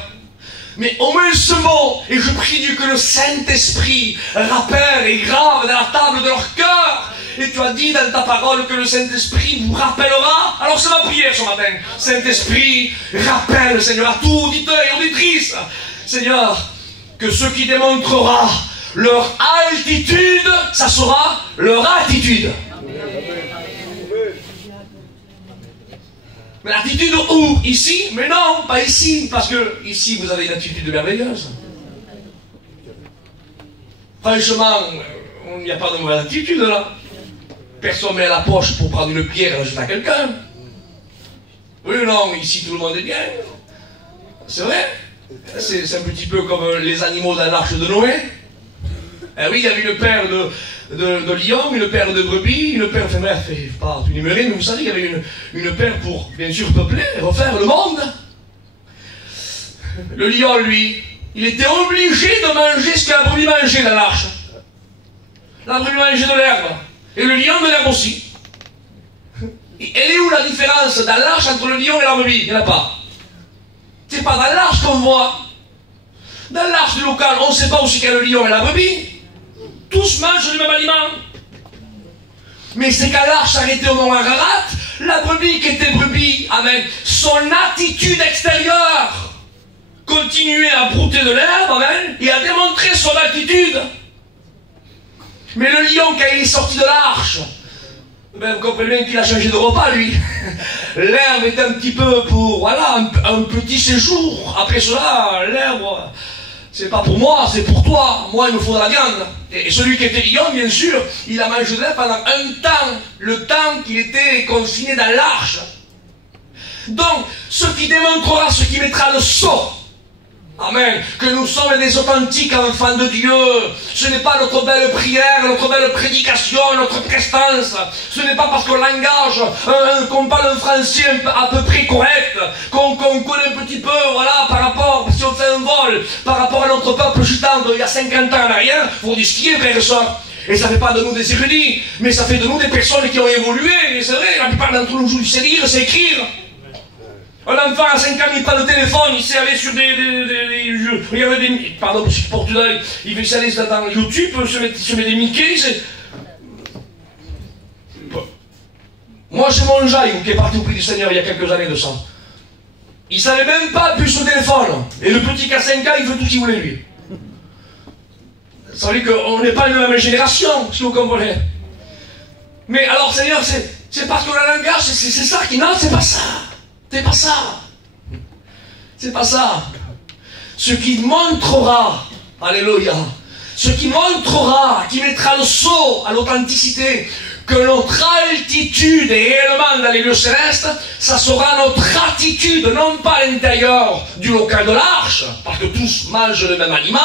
Mais au moins ce mot, et je prie Dieu que le Saint-Esprit rappelle et grave dans la table de leur cœur. Et tu as dit dans ta parole que le Saint-Esprit vous rappellera. Alors c'est ma prière ce matin. Saint-Esprit, rappelle, Seigneur, à tout auditeur et auditrice. Seigneur, que ce qui démontrera leur altitude, ça sera leur attitude. Mais l'attitude où? Ici? Mais non, pas ici. Parce que ici, vous avez une attitude merveilleuse. Franchement, il n'y a pas de mauvaise attitude là. Personne met à la poche pour prendre une pierre et la jeter à quelqu'un. Oui, non, ici tout le monde est bien. C'est vrai. C'est un petit peu comme les animaux dans l'arche de Noé. Eh oui, il y avait une paire de lions, une paire de brebis, une paire, enfin bref, pas tout numérer, mais vous savez, il y avait une paire pour, bien sûr, peupler, refaire le monde. Le lion, lui, il était obligé de manger ce que la brebis mangeait dans l'arche. La brebis mangeait de l'herbe, et le lion de l'herbe aussi. Et elle est où la différence dans l'arche entre le lion et la brebis? Il n'y en a pas. C'est pas dans l'arche qu'on voit. Dans l'arche du local, on ne sait pas aussi qu'il y a le lion et la brebis. Tous mangent du même aliment. Mais c'est qu'à l'arche s'arrêtait au mont Ararat, la brebis qui était brebis, amen, son attitude extérieure continuait à brouter de l'herbe, amen, et à démontrer son attitude. Mais le lion, quand il est sorti de l'arche, ben, vous comprenez bien qu'il a changé de repas, lui. L'herbe est un petit peu pour, voilà, un petit séjour. Après cela, l'herbe... C'est pas pour moi, c'est pour toi. Moi, il me faut de la viande. Et celui qui était lion, bien sûr, il a mangé de l'herbe pendant un temps. Le temps qu'il était confiné dans l'arche. Donc, ce qui démontrera, ce qui mettra le sceau. Amen. Que nous sommes des authentiques enfants de Dieu. Ce n'est pas notre belle prière, notre belle prédication, notre prestance. Ce n'est pas parce qu'on langage, qu'on parle un français à peu près correct, qu'on connaît un petit peu, voilà, par rapport, si on fait un vol, par rapport à notre peuple gitan il y a 50 ans en arrière, pour dire ce qui est, frères et sœurs. Et ça ne fait pas de nous des érudits, mais ça fait de nous des personnes qui ont évolué. Et c'est vrai, la plupart d'entre nous, je sais lire, c'est écrire. Un enfant à 5 ans, il prend le téléphone, il sait aller sur des jeux. Regardez des... Pardon, je suis portugais. Il veut aller dans YouTube, se met des Mickey. Moi, j'ai mon Jaïm qui est parti au prix du Seigneur il y a quelques années de ça. Il ne savait même pas appuyer sur le téléphone. Et le petit qui a 5 ans, il fait tout ce qu'il voulait, lui. Ça veut dire qu'on n'est pas de la même génération, si vous comprenez. Mais alors, Seigneur, c'est parce que le langage, c'est ça qui... Non, c'est pas ça. C'est pas ça. C'est pas ça. Ce qui montrera, alléluia, ce qui montrera, qui mettra le sceau à l'authenticité, que notre altitude est réellement dans les lieux célestes, ça sera notre attitude, non pas à l'intérieur du local de l'arche, parce que tous mangent le même aliment,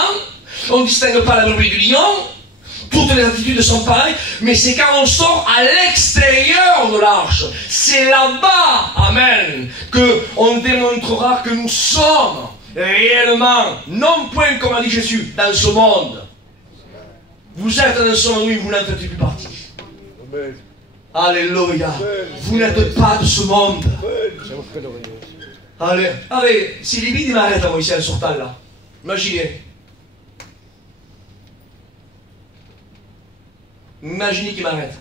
on ne distingue pas la brebis du lion, toutes les attitudes sont pareilles, mais c'est quand on sort à l'extérieur de l'arche. C'est là-bas, amen, qu'on démontrera que nous sommes réellement, non point comme a dit Jésus, dans ce monde. Vous êtes dans ce monde, oui, vous n'en faites plus partie. Amen. Alléluia. Vous n'êtes pas de ce monde. Allez, allez, si les vides m'arrêtent à moi ici en sortant là. Imaginez. Imaginez qu'il m'arrête.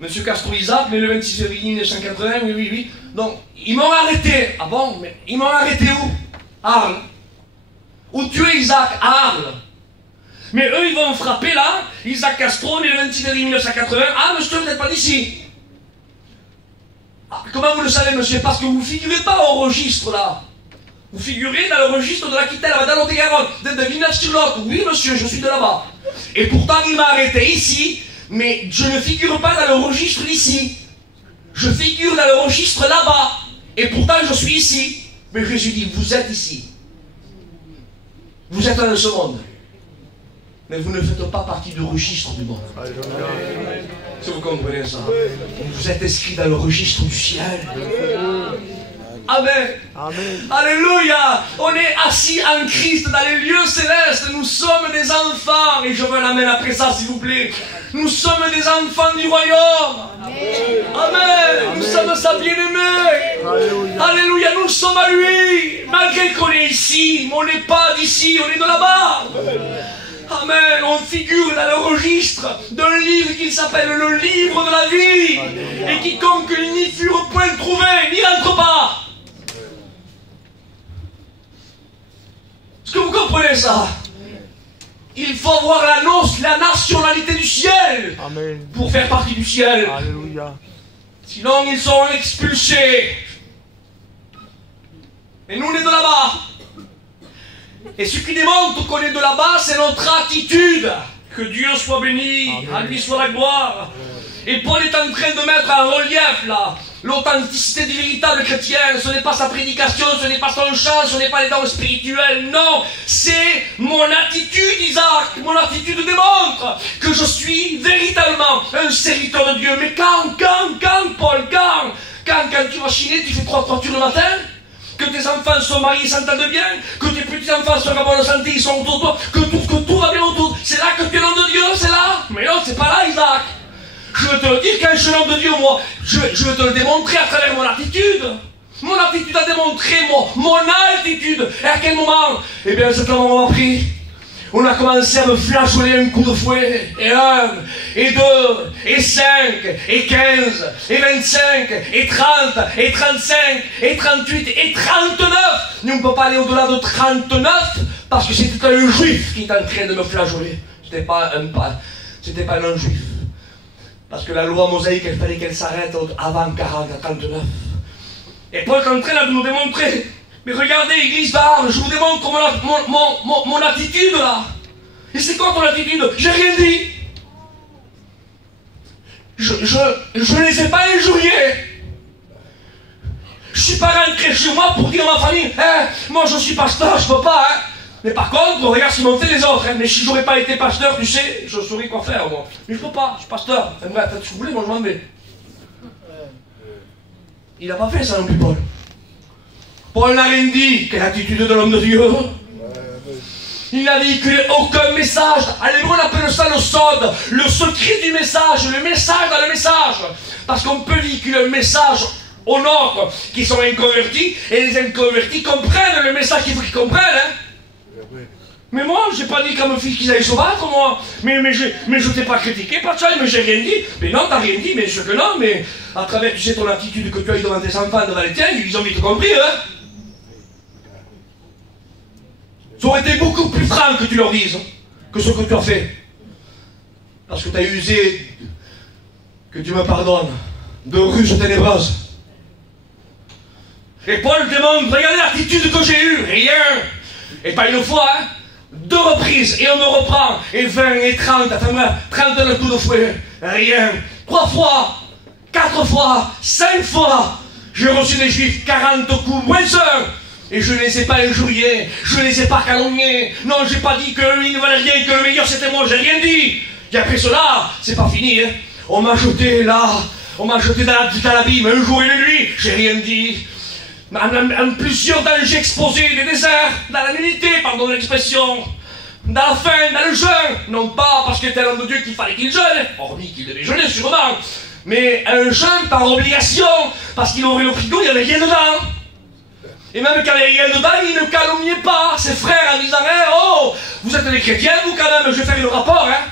Monsieur Castro Isaac, né le 26 février 1980, oui. Donc, ils m'ont arrêté. Ah bon, mais ils m'ont arrêté où? Arles. Où tu es, Isaac? À Arles. Mais eux, ils vont me frapper là. Isaac Castro, né le 26 février 1980. Ah, monsieur, vous n'êtes pas d'ici. Ah, comment vous le savez, monsieur? Parce que vous ne figurez pas au registre là. Vous figurez dans le registre de l'Aquitaine, dans le Lot-et-Garonne. Vous êtes de Villeneuve-sur-Lot. Oui, monsieur, je suis de là-bas. Et pourtant, il m'a arrêté ici. Mais je ne figure pas dans le registre d'ici. Je figure dans le registre là-bas. Et pourtant, je suis ici. Mais Jésus dit, vous êtes ici. Vous êtes dans ce monde. Mais vous ne faites pas partie du registre du monde. Si vous comprenez ça. Vous êtes inscrit dans le registre du ciel. Amen. Amen. Alléluia. On est assis en Christ dans les lieux célestes. Nous sommes des enfants. Et je veux l'amener après ça, s'il vous plaît. Nous sommes des enfants du royaume. Amen. Amen. Nous sommes sa bien-aimée. Alléluia. Alléluia. Nous sommes à lui. Malgré qu'on est ici, mais on n'est pas d'ici, on est de là-bas. Amen. On figure dans le registre d'un livre qui s'appelle le livre de la vie. Amen. Et quiconque n'y furent point trouvé, n'y rentre pas. Est-ce que vous comprenez ça? Il faut avoir la nationalité du ciel. Amen. Pour faire partie du ciel. Alléluia. Sinon, ils sont expulsés. Et nous, on est de là-bas. Et ce qui démontre qu'on est de là-bas, c'est notre attitude. Que Dieu soit béni, amen. À lui soit la gloire. Et Paul est en train de mettre en relief là l'authenticité du véritable chrétien. Ce n'est pas sa prédication, ce n'est pas son chant, ce n'est pas les dons spirituels. Non, c'est mon attitude, Isaac. Mon attitude démontre que je suis véritablement un serviteur de Dieu. Mais quand, Paul, quand tu vas chiner, tu fais 3 voitures le matin, que tes enfants sont mariés, s'entendent bien, que tes petits-enfants sont en bonne santé, ils sont autour de toi, que tout va bien autour. C'est là que tu es l'homme de Dieu, c'est là. Mais non, c'est pas là, Isaac. Je veux te le dire, quand je suis l'homme de Dieu, moi, je veux te le démontrer à travers mon attitude. Mon attitude a démontré mon altitude. Et à quel moment? Eh bien, cet moment m'a pris. On a commencé à me flageoler un coup de fouet. Et 1, et 2, et 5, et 15, et 25, et 30, et 35, et 38, et 39. Mais on ne peut pas aller au-delà de 39 parce que c'était un juif qui était en train de me flageoler. C'était pas un non-juif. Parce que la loi mosaïque, il fallait qu'elle s'arrête avant 40 à 39. Et Paul est en train de nous démontrer. Mais regardez, église d'Arles, je vous démontre mon attitude là. Et c'est quoi ton attitude? J'ai rien dit. Je ne les ai pas injuriés. Je ne suis pas rentré chez moi pour dire à ma famille, moi je suis pasteur, je ne peux pas. Hein. Mais par contre, regarde ce qu'ils m'ont fait les autres. Hein. Mais si j'aurais pas été pasteur, tu sais, je saurais quoi faire moi. Mais je ne peux pas, je suis pasteur. Faites ce que vous voulez, moi je m'en vais. Il n'a pas fait ça non plus, Paul. Paul n'a rien dit. Quelle attitude de l'homme de Dieu. Il n'a véhiculé aucun message. À l'hébreu, on appelle ça le sod. Le secret du message. Le message dans le message. Parce qu'on peut véhiculer un message aux nôtres qui sont inconvertis. Et les inconvertis comprennent le message qu'il faut qu'ils comprennent. Hein. Mais moi, j'ai pas dit qu'à mon fils qu'ils allaient se battre, moi. Mais je t'ai pas critiqué, pas de ça, mais j'ai rien dit. Mais non, t'as rien dit, mais sûr que non, mais à travers, tu sais, ton attitude que tu as eu devant tes enfants, devant les tiens, ils ont vite compris, hein. Ça aurait été beaucoup plus franc que tu leur dises que ce que tu as fait. Parce que tu as usé, que tu me pardonnes, de ruses ténébreuses. Et Paul demande, regardez l'attitude que j'ai eue, rien. Et pas une fois, hein. 2 reprises, et on me reprend, et 20, et 30, enfin bref, 39 coups de fouet, rien. 3 fois, 4 fois, 5 fois, j'ai reçu des juifs 40 coups, moins 1. Et je ne les ai pas injuriés, je ne les ai pas calomniés. Non, j'ai pas dit que lui ne valait rien, que le meilleur c'était moi, j'ai rien dit. Et après cela, c'est pas fini, hein. On m'a jeté là, on m'a jeté dans l'abîme, un jour et une nuit, j'ai rien dit. en plusieurs dangers exposés, des déserts, dans la nudité, pardon l'expression, dans la faim, dans le jeûne, non pas parce qu'il était l'homme de Dieu qu'il fallait qu'il jeûne, hormis qu'il devait jeûner sûrement, mais un jeûne par obligation, parce qu'il ouvrait le frigo, il n'y avait rien dedans. Et même quand il n'y avait rien dedans, il ne calomniait pas ses frères en disant hey, « Oh, vous êtes des chrétiens, vous quand même, je vais faire le rapport, hein.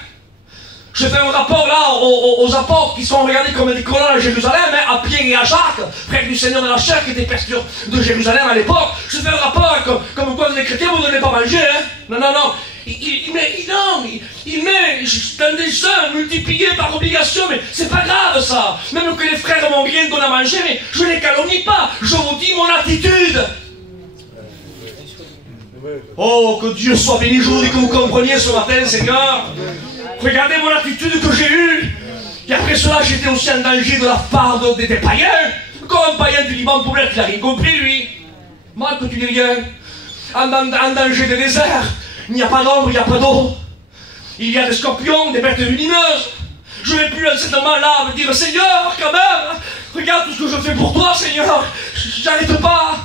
Je fais un rapport là aux apôtres qui sont regardés comme des colons à Jérusalem, hein, à Pierre et à Jacques, frères du Seigneur de la chair qui étaient pasteurs de Jérusalem à l'époque. Je fais un rapport comme quoi les chrétiens vous ne donnez pas manger. Hein. Non, non, non. Il met dans des jeûnes multipliés par obligation, mais c'est pas grave ça. Même que les frères m'ont rien donné à manger, mais je ne les calomnie pas. Je vous dis mon attitude. Oh, que Dieu soit béni, je vous dis que vous compreniez ce matin, Seigneur. Regardez mon attitude que j'ai eue. Et après cela, j'étais aussi en danger de la part des païens. Comme un païen du Liban populaire qui n'a rien compris, lui. Mal que tu dis rien. En danger des déserts. Il n'y a pas d'ombre, il n'y a pas d'eau. Il y a des scorpions, des bêtes lumineuses. Je n'ai plus à cet moment-là me dire Seigneur, quand même, regarde tout ce que je fais pour toi, Seigneur. J'arrête pas.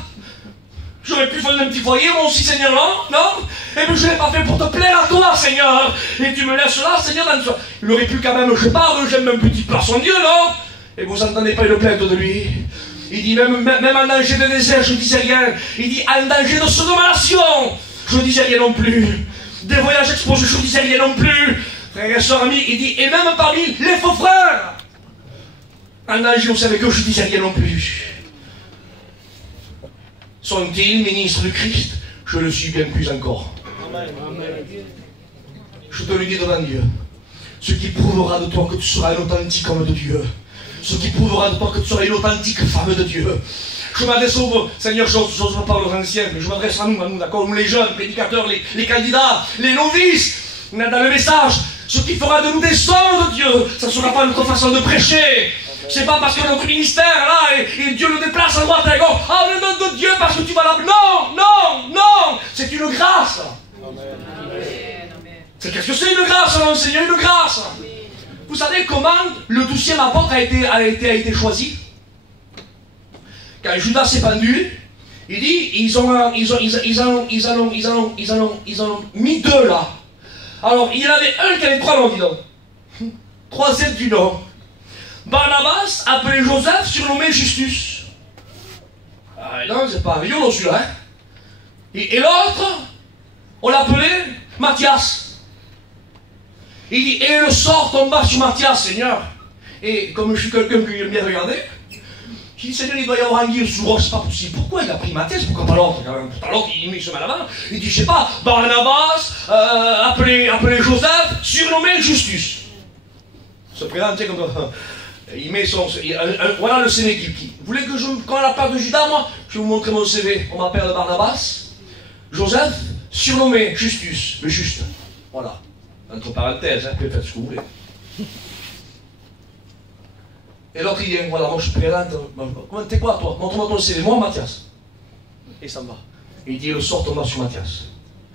J'aurais pu faire un petit foyer, moi aussi, Seigneur, non? Eh bien, je ne l'ai pas fait pour te plaire à toi, Seigneur. Et tu me laisses là, Seigneur, dans le soir. Il aurait pu quand même, je parle, j'aime un petit poisson Dieu, non? Et vous n'entendez pas une plainte de lui. Il dit, même en danger de désert, je ne disais rien. Il dit, en danger de sodomation, je ne disais rien non plus. Des voyages exposés, je ne disais rien non plus. Frères et sœurs, amis, il dit, et même parmi les faux frères, en danger, vous savez que je ne disais rien non plus. Sont-ils ministres du Christ? Je le suis bien plus encore. Amen. Je te le dis devant Dieu. Ce qui prouvera de toi que tu seras un authentique homme de Dieu. Ce qui prouvera de toi que tu seras une authentique femme de Dieu. Je m'adresse au Seigneur, j'ose pas parler aux anciens, mais je m'adresse à nous, d'accord, nous les jeunes, prédicateurs, les candidats, les novices, dans le message. Ce qui fera de nous des hommes de Dieu, ça ne sera pas notre façon de prêcher. C'est pas parce que notre ministère, là, et Dieu nous déplace à droite et à gauche. Ah, le nom de Dieu, parce que tu vas là. Non, non, non. C'est une grâce. C'est qu'est-ce que c'est une grâce, non, Seigneur, une grâce. Vous savez comment le 12e apôtre a été choisi? Quand Judas s'est pendu, il dit, ils en ont mis 2 là. Alors, il y en avait un qui avait 3 noms, dis donc. 3e du nom. Barnabas, appelé Joseph, surnommé Justus. Ah, non, c'est pas rigolo celui-là. Hein? Et l'autre, on l'appelait Matthias. Il dit, et le sort tomba sur Matthias, Seigneur. Et comme je suis quelqu'un qui aime bien regarder, il dit, Seigneur, il doit y avoir un guille sous roche, c'est pas possible. Pourquoi il a pris Matthias? Pourquoi pas l'autre? L'autre, il met ce mal avant. Il dit, je sais pas, Barnabas, appelé Joseph, surnommé Justus. Se présente comme ça. Il met son... voilà le CV qui... Vous voulez que quand on la part de Judas, moi, je vais vous montrer mon CV. On m'appelle Barnabas, Joseph, surnommé Justus, le juste. Voilà. Entre parenthèses, hein, faites ce que vous voulez. Et l'autre, il vient, voilà, moi je suis présente. Comment t'es quoi, toi? Montre-moi ton CV. Moi, Matthias. Et ça me va. Il dit, le sort tomba sur Matthias.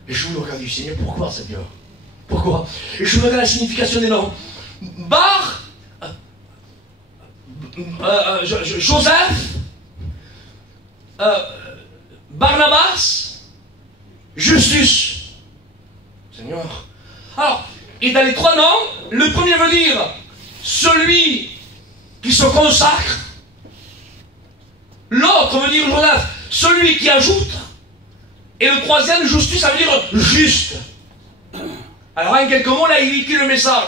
Et je vous regarde du Seigneur, pourquoi, Seigneur? Pourquoi? Et je me regarde la signification des noms. Joseph, Barnabas, Justus. Seigneur. Alors, et dans les 3 noms, le premier veut dire celui qui se consacre. L'autre veut dire Joseph, celui qui ajoute. Et le 3e, Justus, ça veut dire juste. Alors, en quelques mots, là, il véhicule le message.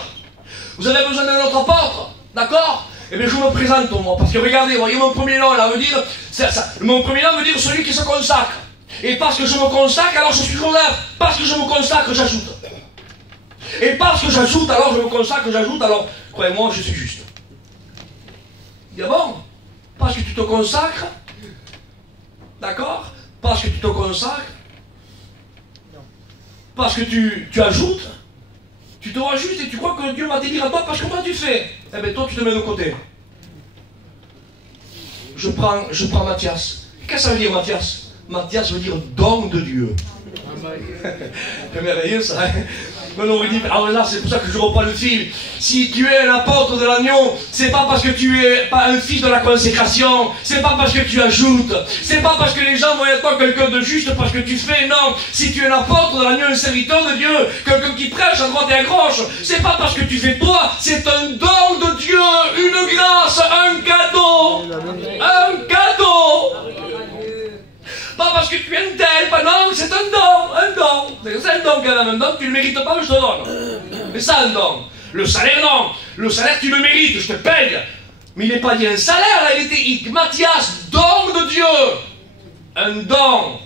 Vous avez besoin d'un autre apôtre, d'accord? Eh bien, je me présente, moi, parce que regardez, voyez, mon premier nom, là, veut dire, mon premier nom veut dire celui qui se consacre. Et parce que je me consacre, alors je suis Joseph. Parce que je me consacre, j'ajoute. Et parce que j'ajoute, alors je me consacre, j'ajoute, alors, croyez-moi, je suis juste. Il dit, ah bon? Parce que tu te consacres, d'accord? Parce que tu te consacres, parce que tu ajoutes, tu te rajustes et tu crois que Dieu va te dire à toi parce que comment tu fais? Eh bien toi tu te mets de côté. Je prends Matthias. Qu'est-ce que ça veut dire Matthias? Matthias veut dire don de Dieu. C'est merveilleux ça. Hein? Non, non, il dit, alors là, c'est pour ça que je reprends le fil. Si tu es un apôtre de l'agneau, c'est pas parce que tu es pas un fils de la consécration, c'est pas parce que tu ajoutes, c'est pas parce que les gens voient toi quelqu'un de juste parce que tu fais, non. Si tu es un apôtre de l'agneau, un serviteur de Dieu, quelqu'un qui prêche à droite et à gauche, c'est pas parce que tu fais toi, c'est un don de Dieu, une grâce, un cadeau. Un cadeau. Pas parce que tu es un tel, pas non, c'est un don, un don. C'est un don quand même, un don, tu ne le mérites pas, mais je te donne. C'est ça un don. Le salaire, non. Le salaire, tu le mérites, je te paye. Mais il n'est pas dit un salaire, là, il était Matthias, don de Dieu. Un don.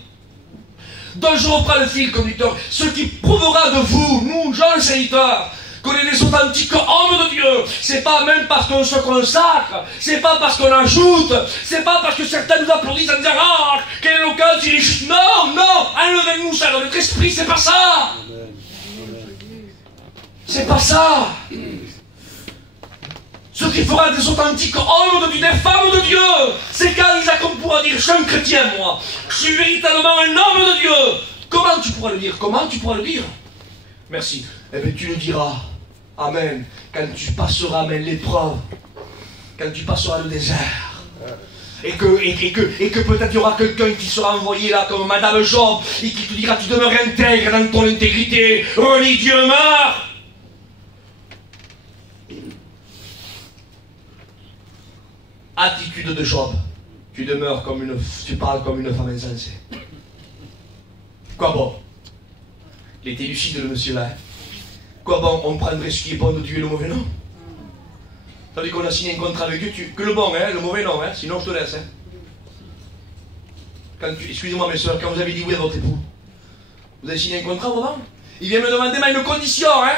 Donc je reprends le fil conducteur. Ce qui prouvera de vous, nous, gens le serviteur, qu'on est des authentiques hommes de Dieu. C'est pas même parce qu'on se consacre, c'est pas parce qu'on ajoute, c'est pas parce que certains nous applaudissent en disant ah, quel éloquence, il est juste. Non, non, enlevez-nous ça dans notre esprit, c'est pas ça. C'est pas ça. Ce qui fera des authentiques hommes de Dieu, des femmes de Dieu, c'est quand Isaac pourra dire je suis un chrétien, moi, je suis véritablement un homme de Dieu. Comment tu pourras le dire? Comment tu pourras le dire? Merci. Eh bien, tu le diras. Amen. Quand tu passeras, amen, l'épreuve. Quand tu passeras le désert. Et que peut-être il y aura quelqu'un qui sera envoyé là comme Madame Job et qui te dira tu demeures intègre dans ton intégrité religieusement. Attitude de Job. Tu demeures comme une... Tu parles comme une femme insensée. Quoi bon? Il était lucide le monsieur là. Quoi bon, on prendrait ce qui est bon de Dieu et le mauvais non? Tandis qu'on a signé un contrat avec Dieu, que le bon, hein, le mauvais non, hein, sinon je te laisse. Hein. Excusez-moi mes soeurs, quand vous avez dit oui à votre époux, vous avez signé un contrat, vraiment? Il vient me demander mais une condition, hein?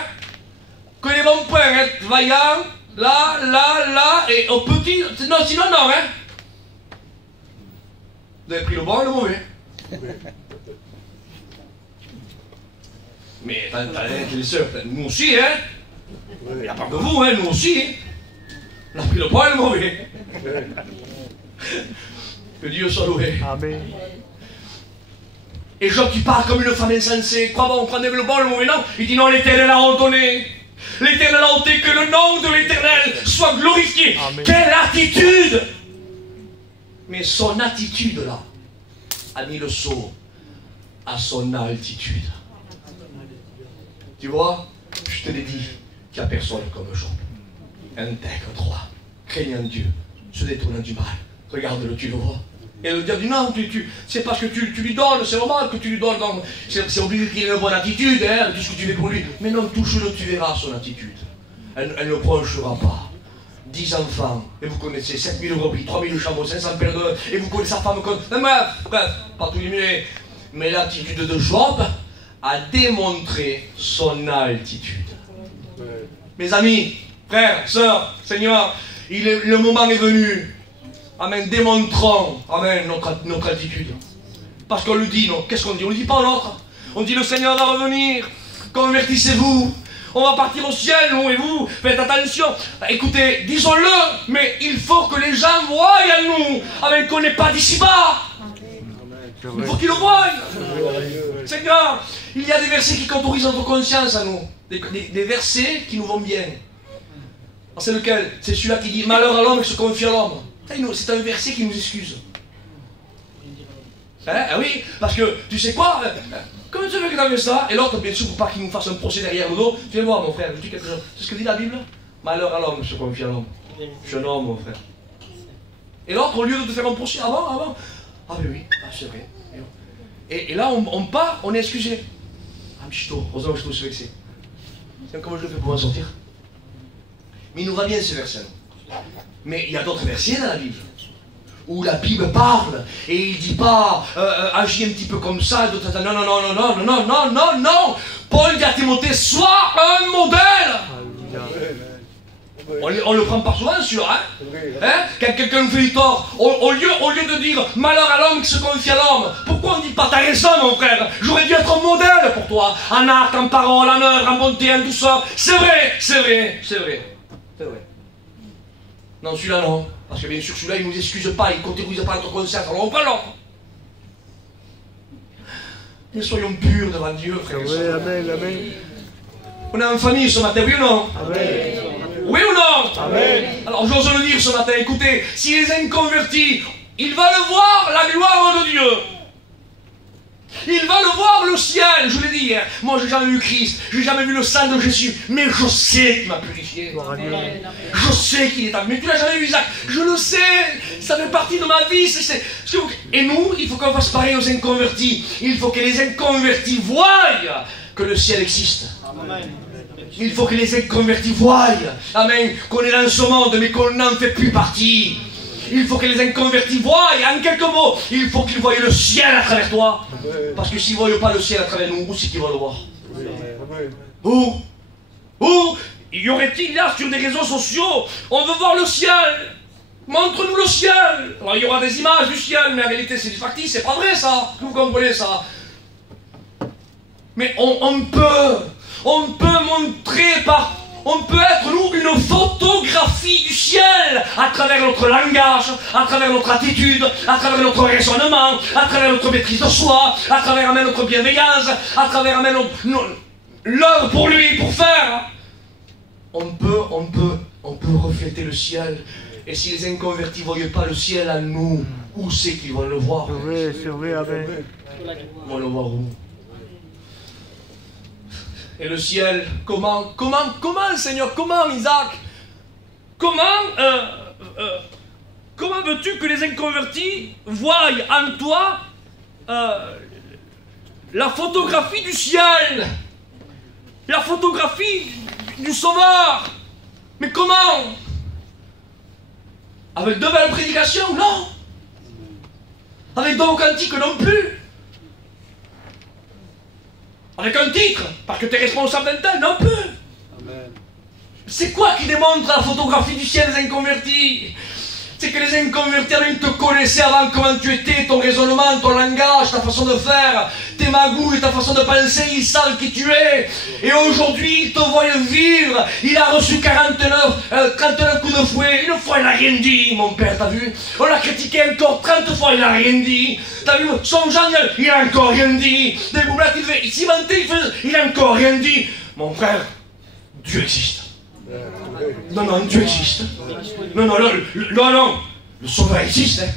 Que les bons points, hein, vaillant, là, et au petit, non, sinon non, hein? Vous avez pris le bon et le mauvais. Mais les sœurs, nous aussi, hein? Il n'y a pas que vous, hein, nous aussi. On a pris le bon et le mauvais. Que Dieu soit loué. Amen. Et Job qui parle comme une femme insensée. Quoi bon, on prenait le bon et le mauvais, non? Il dit non, l'Éternel a ordonné. L'Éternel a ordonné que le nom de l'Éternel soit glorifié. Amen. Quelle attitude! Mais son attitude là a mis le saut à son altitude. Tu vois, je te l'ai dit, qu'il n'y a personne comme Job. Intègre, droit, craignant Dieu, se détournant du mal. Regarde-le, tu le vois. Et le diable dit non, c'est parce que tu lui donnes, c'est normal que tu lui donnes. C'est obligé qu'il ait une bonne attitude, hein, tout ce que tu fais pour lui. Mais non, touche-le, tu verras son attitude. Elle ne bronchera pas. 10 enfants, et vous connaissez 7000 brebis, 3000 chameaux, 500 paires de... Et vous connaissez sa femme comme... Bref, pas tout diminuer. Mais l'attitude de Job a démontré son altitude. Mes amis, frères, sœurs, Seigneur, le moment est venu. Amen, démontrons, amen, notre attitude. Parce qu'on le dit, non? Qu'est-ce qu'on dit? On ne le dit pas à l'autre. On dit le Seigneur va revenir. Convertissez-vous. On va partir au ciel, nous et vous. Faites attention. Écoutez, disons-le, mais il faut que les gens voient à nous. Amen, qu'on n'est pas d'ici-bas. Il faut qu'ils le voient. Seigneur, il y a des versets qui autorisent notre conscience à nous. Des versets qui nous vont bien. C'est lequel? C'est celui-là qui dit malheur à l'homme qui se confie à l'homme. C'est un verset qui nous excuse. Hein? Ah oui, parce que tu sais quoi? Comment tu veux que tu as fait ça? Et l'autre, bien sûr, pour pas qu'il nous fasse un procès derrière le dos, tu viens voir mon frère, je dis quelque chose. C'est ce que dit la Bible? Malheur à l'homme qui se confie à l'homme. Je suis un homme, mon frère. Et l'autre, au lieu de te faire un procès, avant. Ah ben oui, c'est vrai. Et là, on part, on est excusé. Ah, michto, heureusement que je suis vexé. Comment je le fais pour m'en sortir? Mais il nous va bien ce verset. Mais il y a d'autres versets dans la Bible où la Bible parle et il ne dit pas agis un petit peu comme ça. Non. Paul dit à Timothée sois un modèle. On le prend pas souvent sur, hein? Quand quelqu'un nous fait du tort, au lieu de dire malheur à l'homme qui se confie à l'homme, pourquoi on ne dit pas t'as raison mon frère, j'aurais dû être un modèle pour toi, en acte, en parole, en œuvre, en bonté, en douceur. C'est vrai. Non, celui-là non, parce que bien sûr celui-là il ne nous excuse pas, il ne catégorise pas notre conscience, alors on prend l'autre. Mais soyons purs devant Dieu, frère et sœur. Amen. On est en famille ce matin, oui ou non? Amen. Oui ou non? Amen. Alors j'ose le dire ce matin, écoutez, si les inconvertis, ils veulent voir la gloire de Dieu. Ils veulent voir le ciel, je l'ai dit hier. Moi, j'ai jamais vu Christ, j'ai jamais vu le sang de Jésus, mais je sais qu'il m'a purifié. Gloire à Dieu. Je sais qu'il est à... Mais tu l'as jamais vu, Isaac. Je le sais, ça fait partie de ma vie. Et nous, il faut qu'on fasse pareil aux inconvertis. Il faut que les inconvertis voient que le ciel existe. Il faut que les inconvertis voient, amen, qu'on est dans ce monde, mais qu'on n'en fait plus partie. Il faut que les inconvertis voient, en quelques mots, il faut qu'ils voient le ciel à travers toi. Parce que s'ils ne voient pas le ciel à travers nous, où c'est qu'ils vont le voir? Où? Où y aurait-il là sur des réseaux sociaux? On veut voir le ciel. Montre-nous le ciel. Alors il y aura des images du ciel, mais en réalité c'est du factice, c'est pas vrai ça. Vous comprenez ça? Mais on peut montrer par... On peut être, nous, une photographie du ciel à travers notre langage, à travers notre attitude, à travers notre raisonnement, à travers notre maîtrise de soi, à travers même notre bienveillance, à travers même l'œuvre pour lui, pour faire. On peut refléter le ciel. Et si les inconvertis ne voyaient pas le ciel à nous, où c'est qu'ils vont le voir? C'est vrai, amen. Ils vont le voir où? Et le ciel, comment, Seigneur, comment, Isaac? Comment veux-tu que les inconvertis voient en toi la photographie du ciel? La photographie du Sauveur? Mais comment? Avec de belles prédications? Non. Avec de cantiques? Non plus. Avec un titre, parce que tu es responsable d'un tel, non plus. C'est quoi qui démontre la photographie du ciel des inconvertis? C'est que les inconvertis, ils te connaissaient avant comment tu étais, ton raisonnement, ton langage, ta façon de faire, tes magouilles, ta façon de penser, ils savent qui tu es. Et aujourd'hui, ils te voient vivre. Il a reçu 39 coups de fouet. Une fois, il n'a rien dit, mon père, t'as vu? On l'a critiqué encore 30 fois, il n'a rien dit. T'as vu? Son Jean, il n'a encore rien dit. Des boublates, il cimentait, il n'a encore rien dit. Mon frère, Dieu existe. Non, Dieu existe. Non, le Sauveur existe. Hein.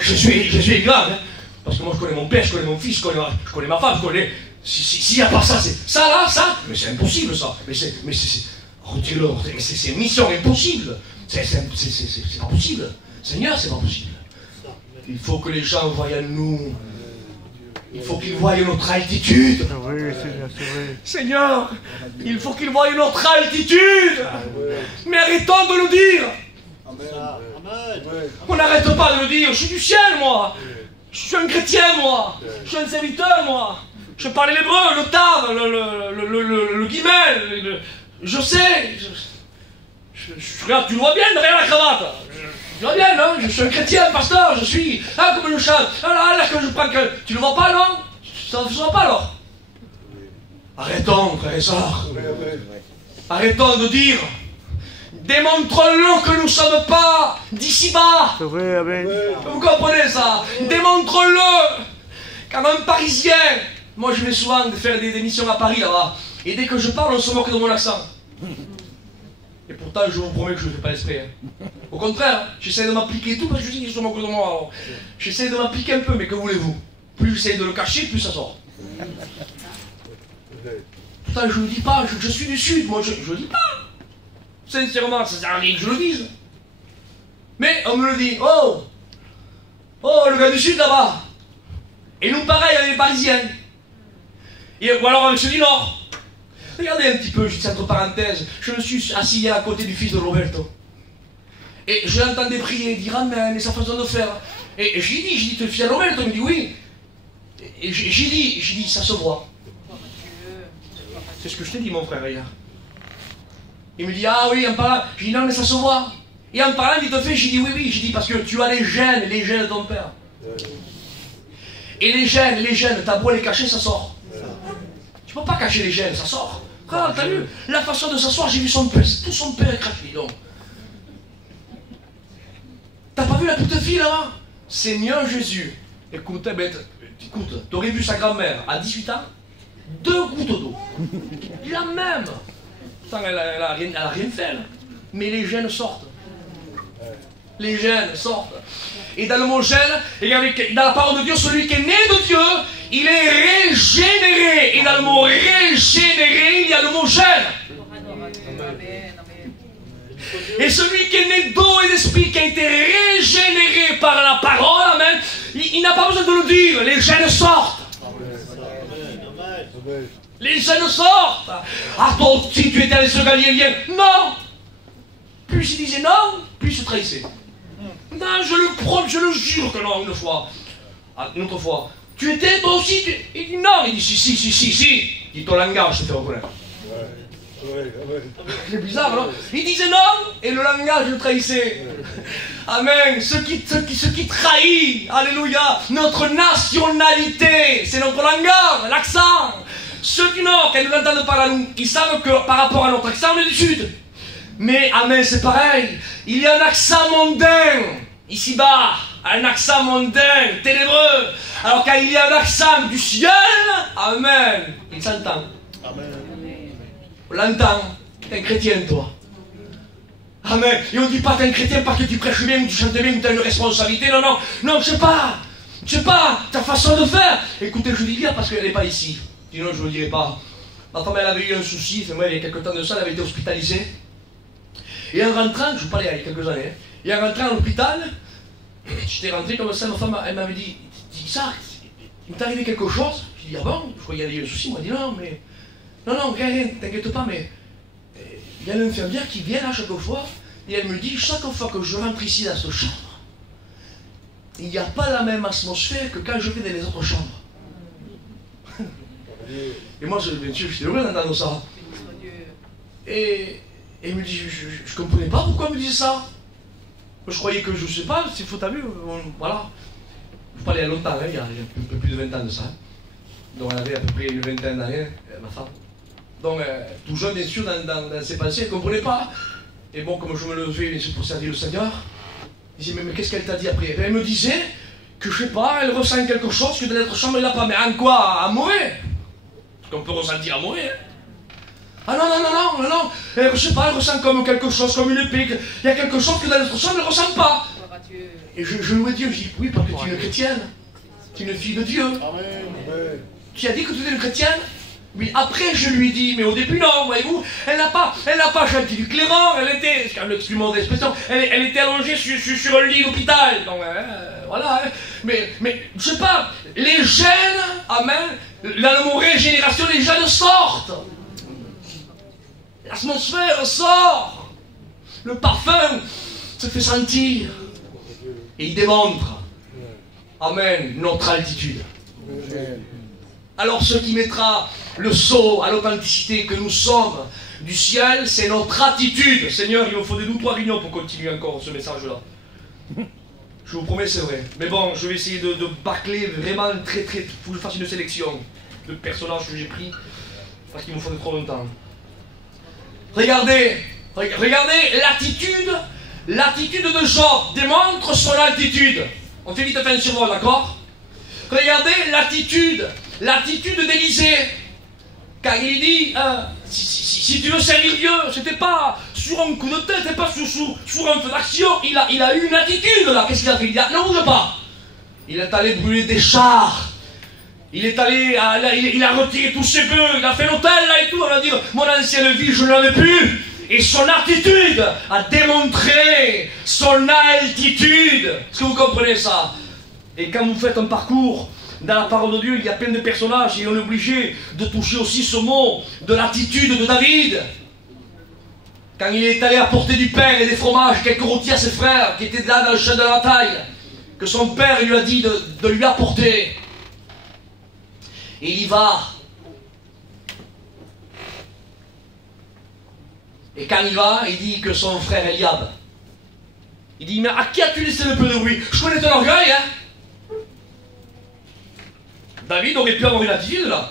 Jésus est grave. Hein. Parce que moi, je connais mon père, je connais mon fils, je connais ma femme, je connais... S'il n'y a pas ça, c'est ça, là, ça. Mais c'est impossible, ça. Mais c'est... Retire-le. C'est une mission impossible. C'est pas possible. Seigneur, c'est pas possible. Il faut que les gens voient nous. Il faut qu'ils voient notre altitude. Oui, Seigneur, c'est vrai. Seigneur, il faut qu'ils voient notre altitude. Mais arrêtons de le dire. On n'arrête pas de le dire. Je suis du ciel, moi. Je suis un chrétien, moi. Je suis un serviteur, moi. Je parle l'hébreu, le tav, le guimel. Je sais. Regarde, tu le vois bien derrière la cravate. Je vois bien, non? Je suis un chrétien, pasteur, je suis... Ah, comme je chante. Ah là, que je prends que... Tu le vois pas, non? Ça ne se voit pas, alors? Arrêtons, frères et sœurs. Arrêtons de dire... Démontrons-le que nous ne sommes pas d'ici-bas. C'est vrai, amen. Vous comprenez ça? Démontre-le. Quand un Parisien... Moi, je vais souvent faire des émissions à Paris, là-bas. Et dès que je parle, on se moque de mon accent. Et pourtant, je vous promets que je ne le fais pas esprit. Hein. Au contraire, j'essaie de m'appliquer tout parce que je dis qu'ils se moquent de moi. J'essaie de m'appliquer un peu, mais que voulez-vous? Plus j'essaie de le cacher, plus ça sort. Pourtant, je ne le dis pas, je suis du Sud, moi, je ne le dis pas. Sincèrement, ça sert à rien que je le dise. Mais on me le dit, oh, le gars du Sud là-bas. Et nous, pareil, avec les Parisiens. Ou alors avec ceux du Nord. Regardez un petit peu, je dis entre parenthèses, je me suis assis hier à côté du fils de Roberto. Et je l'entendais prier, dire Amen, et sa façon de faire. Et j'ai dit, tu es le fils de Roberto? Il me dit oui. Et j'ai dit, ça se voit. C'est ce que je t'ai dit, mon frère, hier. Il me dit, ah oui, en parlant, j'ai dit non, mais ça se voit. Et en parlant, il te fait, j'ai dit oui, j'ai dit parce que tu as les gènes de ton père. Et les gènes, t'as beau les cacher, ça sort. Tu peux pas cacher les gènes, ça sort. Ah, t'as vu la façon de s'asseoir, j'ai vu son père, tout son père est craqué, donc. T'as pas vu la petite fille là-bas? Seigneur Jésus, écoute, bête, écoute, t'aurais vu sa grand-mère à 18 ans? 2 gouttes d'eau. La même. Pourtant, elle a rien fait, là. Mais les gènes sortent. Les gènes sortent. Et dans le mot gène, regardez, dans la parole de Dieu, celui qui est né de Dieu, il est régénéré. Et dans le mot régénéré, il y a le mot gène. Et celui qui est né d'eau et d'esprit, qui a été régénéré par la parole, amen, il n'a pas besoin de le dire, les gènes sortent. Les gènes sortent. Ah, toi aussi, tu étais allé sur Galilée. Non. Plus il disait non, plus il se trahissait. Non, je le jure que non, une fois. Ah, une autre fois. Tu étais toi aussi, il dit non. Il dit si. Il dit ton langage, je te fais reconnaître. C'est bizarre, non? Il disait non, et le langage le trahissait. Amen. Ce qui trahit, alléluia, notre nationalité, c'est notre langage, l'accent. Ceux du Nord, quand nous entendent parler à nous, ils savent que par rapport à notre accent, on est du Sud. Mais, amen, c'est pareil. Il y a un accent mondain, ici-bas, un accent mondain, ténébreux. Alors quand il y a un accent du ciel, amen, il s'entend. Amen. On l'entend. T'es un chrétien, toi. Amen. Et on ne dit pas t'es un chrétien parce que tu prêches bien ou tu chantes bien ou tu as une responsabilité. Non, je sais pas. Ta façon de faire. Écoutez, je dis bien parce qu'elle n'est pas ici. Sinon, je ne le dirai pas. Ma femme, elle avait eu un souci. Enfin, moi, il y a quelques temps de ça, elle avait été hospitalisée. Et en rentrant, je vous parlais il y a quelques années, et en rentrant à l'hôpital, j'étais rentré comme ça, ma femme, elle m'avait dit ça, il m'est arrivé quelque chose. J'ai dit, ah bon, je croyais qu'il y avait eu un souci. Elle m'a dit, non, rien, t'inquiète pas, mais il y a l'infirmière qui vient là chaque fois, et elle me dit, chaque fois que je rentre ici dans cette chambre, il n'y a pas la même atmosphère que quand je vais dans les autres chambres. Et moi, bien sûr, j'étais heureux d'entendre ça. Et il me dit, je comprenais pas pourquoi elle me disait ça. Je croyais que, je sais pas, c'est faux, t'as vu, voilà. Je parlais il y a longtemps, hein, il y a un peu plus de 20 ans de ça. Donc elle avait à peu près une vingtaine d'années, ma femme. Donc, tout jeune, bien sûr, dans ses pensées, elle ne comprenait pas. Et bon, comme je me levais, bien sûr, pour servir le Seigneur, il disait, mais qu'est-ce qu'elle t'a dit après? Elle me disait que, je sais pas, elle ressent quelque chose que dans notre chambre, elle n'a pas. Mais en quoi? À mourir? Parce qu'on peut ressentir à mourir. Ah non, je sais pas, elle ressent comme quelque chose, comme une épée. Il y a quelque chose que dans notre chambre, elle ne ressent pas. Et je louais Dieu, je dis, oui, parce que tu es une chrétienne. Tu es une fille de Dieu. Amen. Tu as dit que tu étais une chrétienne? Oui, après je lui ai dit, mais au début non, voyez-vous, elle n'a pas chanté du clairon, elle était, excusez-moi l'expression, elle était allongée sur un lit d'hôpital. Donc voilà, mais je sais pas, les gènes, amen, dans le mot régénération, les gènes sortent. L'atmosphère sort. Le parfum se fait sentir. Et il démontre, amen, notre altitude. Alors ce qui mettra le saut à l'authenticité que nous sommes du ciel, c'est notre attitude. Seigneur, il me faut 2 ou 3 réunions pour continuer encore ce message-là. Je vous promets, c'est vrai. Mais bon, je vais essayer de bâcler vraiment très. Il faut que je fasse une sélection de personnages que j'ai pris, parce qu'il me faut trop longtemps. Regardez l'attitude de Job démontre son altitude. On fait vite fin sur moi, d'accord? Regardez l'attitude d'Élisée. Car il dit, si tu veux servir Dieu, c'était pas sur un coup de tête, c'était pas sur un feu d'action. Il a eu une attitude là. Qu'est-ce qu'il a fait? Il a dit, ne bouge pas. Il est allé brûler des chars. Il est allé, il a retiré tous ses bœufs. Il a fait l'hôtel là et tout. On a dit, mon ancienne vie, je ne l'avais plus. Et son attitude a démontré son altitude. Est-ce que vous comprenez ça? Et quand vous faites un parcours dans la parole de Dieu, il y a plein de personnages et on est obligé de toucher aussi ce mot de l'attitude de David. Quand il est allé apporter du pain et des fromages, quelques rôtis à ses frères qui étaient là dans le champ de la bataille, que son père lui a dit de lui apporter. Et il y va. Et quand il va, il dit que son frère Eliab, il dit, mais à qui as-tu laissé le peu de bruit? Je connais ton orgueil, hein. David aurait pu avoir une attitude là,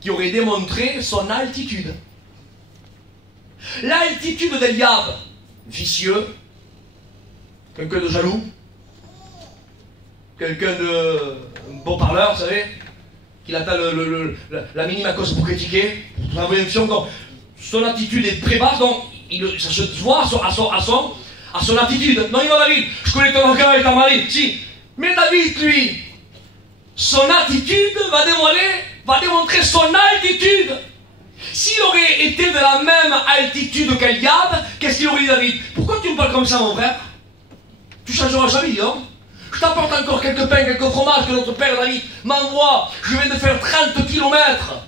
qui aurait démontré son altitude. L'altitude d'Eliab, vicieux, quelqu'un de jaloux, quelqu'un de bon parleur, vous savez, qu'il attend la minime à cause pour critiquer, pour avoir l'impression que son attitude est très basse, donc ça se voit à son attitude. Non, il va David, je connais ton orgueil et ta malice. Si. Mais David, lui, son attitude va démontrer son altitude. S'il aurait été de la même altitude qu'Eliab, qu'est-ce qu'il aurait dit David? Pourquoi tu me parles comme ça, mon frère? Tu changeras jamais, dis donc. Je t'apporte encore quelques pains, quelques fromages que notre père David m'envoie. Je viens de faire 30 km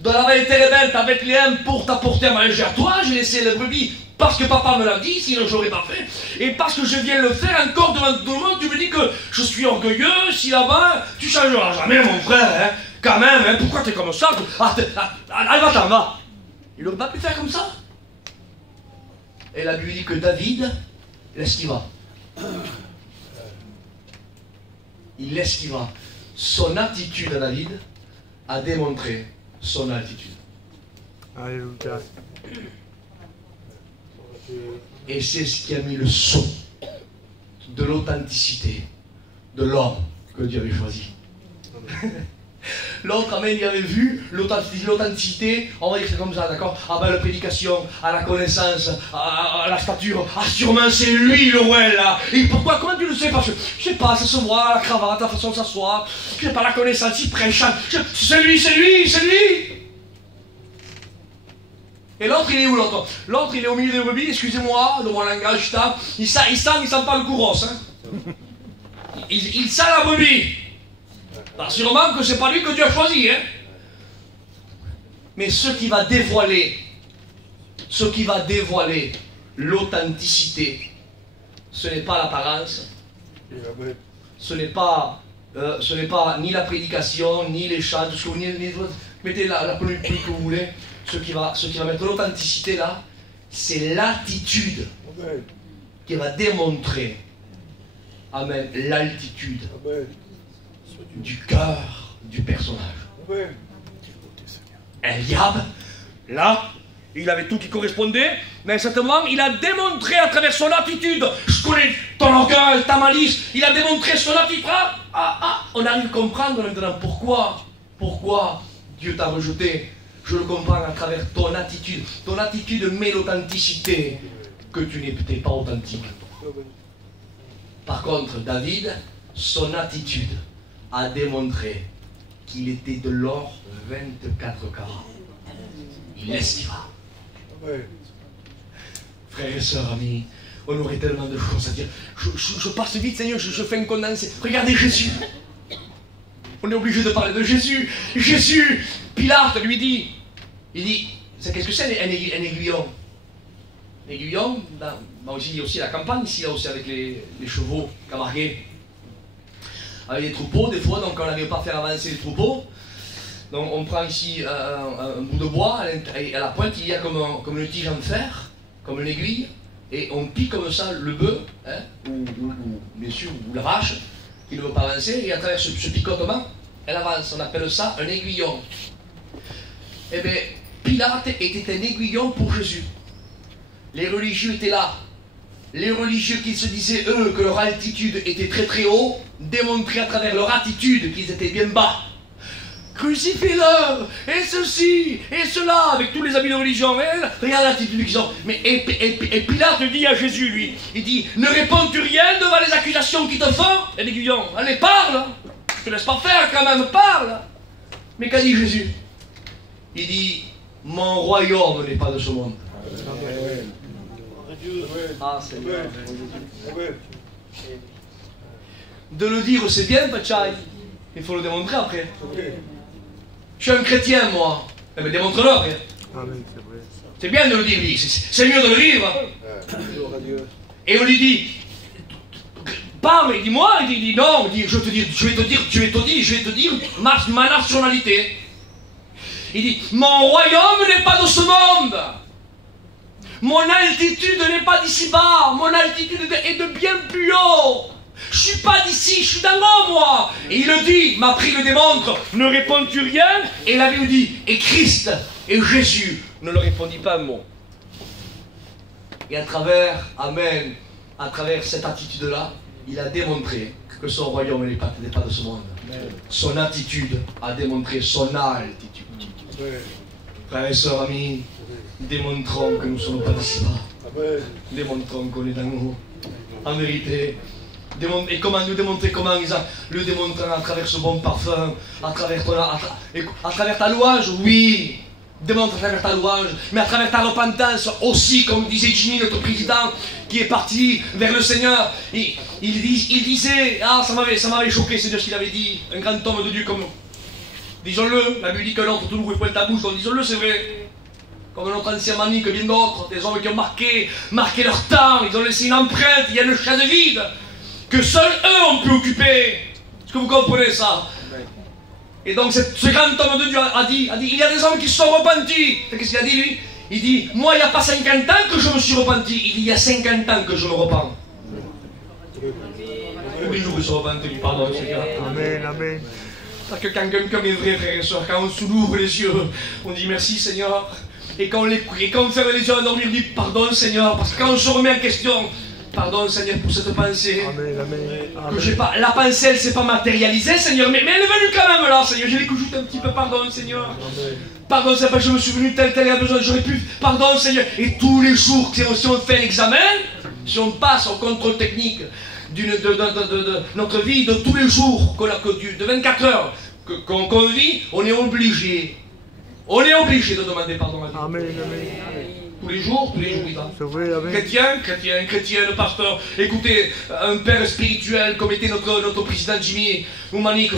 de la vallée Térébente avec les M pour t'apporter à manger à toi. J'ai laissé les brebis parce que papa me l'a dit, sinon je n'aurais pas fait. Et parce que je viens le faire encore devant tout le monde, tu me dis que je suis orgueilleux, si là-bas, tu changeras jamais, mon frère, hein. Quand même, hein. Pourquoi t'es comme ça? Allez, va-t'en, va. Il n'aurait pas pu faire comme ça. Et la Bible dit que David l'esquiva. Il l'esquiva. Son attitude à David a démontré son altitude. Alléluia. Et c'est ce qui a mis le son de l'authenticité de l'homme que Dieu avait choisi. L'autre, amen, il avait vu l'authenticité, on va dire que c'est comme ça, d'accord? À la prédication, à la connaissance, à la stature. Ah, sûrement c'est lui le ouais là. Et pourquoi? Comment tu le sais? Parce que, je sais pas, ça se voit, la cravate, la façon de s'asseoir. Je sais pas, la connaissance, il prêche. C'est lui. Et l'autre, il est où l'autre? L'autre, il est au milieu des brebis, excusez-moi, de mon langage, il sent pas le gouros, hein. Il sent la brebis. Alors, sûrement que c'est pas lui que Dieu a choisi, hein. Mais ce qui va dévoiler l'authenticité, ce n'est pas l'apparence, ce n'est pas ni la prédication, ni les chants, tout ce que vous mettez la pluie que vous voulez. Ce qui va mettre l'authenticité là, c'est l'attitude qui va démontrer, amen, l'altitude du cœur du personnage. Eliab, là, il avait tout qui correspondait, mais à un certain moment, il a démontré à travers son attitude, je connais ton orgueil, ta malice, il a démontré son attitude. On arrive à comprendre maintenant pourquoi Dieu t'a rejeté. Je le comprends à travers ton attitude. Ton attitude met l'authenticité que tu n'étais pas authentique. Par contre, David, son attitude a démontré qu'il était de l'or 24 carats. Il l'esquiva. Frères et sœurs, amis, on aurait tellement de choses à dire. Je passe vite, Seigneur, je fais un condensé. Regardez Jésus. On est obligé de parler de Jésus. Jésus, Pilate lui dit, il dit, qu'est-ce que c'est un aiguillon? Un aiguillon, il y a aussi la campagne, ici, là aussi avec les chevaux camargués. Avec les troupeaux, des fois, donc on n'arrive pas à faire avancer les troupeaux. Donc on prend ici un bout de bois, et à la pointe il y a comme une tige en fer, comme une aiguille, et on pique comme ça le bœuf, hein, ou bien sûr, ou la vache, qui ne veut pas avancer, et à travers ce picotement, elle avance. On appelle ça un aiguillon. Eh bien, Pilate était un aiguillon pour Jésus. Les religieux étaient là. Les religieux qui se disaient, eux, que leur altitude était très très haut, démontraient à travers leur attitude qu'ils étaient bien bas. Crucifiez-le, et ceci, et cela, avec tous les habits de religion. Regarde l'attitude qu'ils ont. Mais, et Pilate dit à Jésus, lui, il dit, ne réponds-tu rien devant les accusations qu'ils te font? Et l'aiguillon, allez, parle. Je te laisse pas faire quand même, parle. Mais qu'a dit Jésus? Il dit, mon royaume n'est pas de ce monde. Ah, Seigneur. De le dire, c'est bien, Pachai. Il faut le démontrer après. Je suis un chrétien, moi. Mais démontre-le après. C'est bien de le dire, c'est mieux de le vivre. Et on lui dit, parle, il dit moi, il dit non, il dit, je vais te dire ma nationalité. Il dit, mon royaume n'est pas de ce monde. Mon altitude n'est pas d'ici-bas. Mon altitude est de bien plus haut. Je suis pas d'ici, je suis d'en haut, moi. Et il le dit, m'a pris le démontre, ne réponds-tu rien? Et la Bible dit, et Christ et Jésus ne leur répondit pas un mot. Et à travers, amen, à travers cette attitude-là, il a démontré que son royaume n'est pas de ce monde. Son attitude a démontré son altitude. Frères et sœurs, amis, démontrons que nous ne sommes pas d'ici-bas. Démontrons qu'on est dans nous. En vérité. Et comment nous démontrer? Comment Isaac le démontre à travers ce bon parfum, à travers ta louange, oui. Démontre à travers ta louange, mais à travers ta repentance aussi, comme disait Jimmy, notre président, qui est parti vers le Seigneur. Il disait, ah, ça m'avait choqué, c'est ce qu'il avait dit, un grand homme de Dieu comme, disons-le, la Bible dit que l'autre, tout le monde pointe ta bouche, donc disons-le, c'est vrai. Comme notre ancien Mani, que bien d'autres, des hommes qui ont marqué leur temps, ils ont laissé une empreinte, il y a une chaise vide, que seuls eux ont pu occuper. Est-ce que vous comprenez ça? Et donc ce grand homme de Dieu a dit, il y a des hommes qui se sont repentis. Qu'est-ce qu'il a dit lui? Il dit, moi il n'y a pas 50 ans que je me suis repenti, il dit, il y a 50 ans que je me repens. Tous les jours il se repentit, lui, pardon, Seigneur. Amen, amen. Parce que quand quelqu'un est vrai, frère et soeur, quand on s'ouvre les yeux, on dit merci Seigneur. Et quand on ferme les yeux à dormir, on dit pardon Seigneur. Parce que quand on se remet en question, pardon Seigneur pour cette pensée. Amen, amen. Que j'ai pas, la pensée elle s'est pas matérialisée Seigneur, mais elle est venue quand même là Seigneur. Je l'ai juste un petit peu, pardon Seigneur. Amen. Pardon Seigneur, je me suis venu tel a besoin, j'aurais pu, pardon Seigneur. Et tous les jours, si on fait un examen, si on passe au contrôle technique de notre vie de tous les jours, de 24 heures qu'on vit, on est obligé. On est obligé de demander pardon à Dieu. Amen, amen. Tous les jours, il va. Chrétien, pasteur. Écoutez, un père spirituel comme était notre président Jimmy Oumani,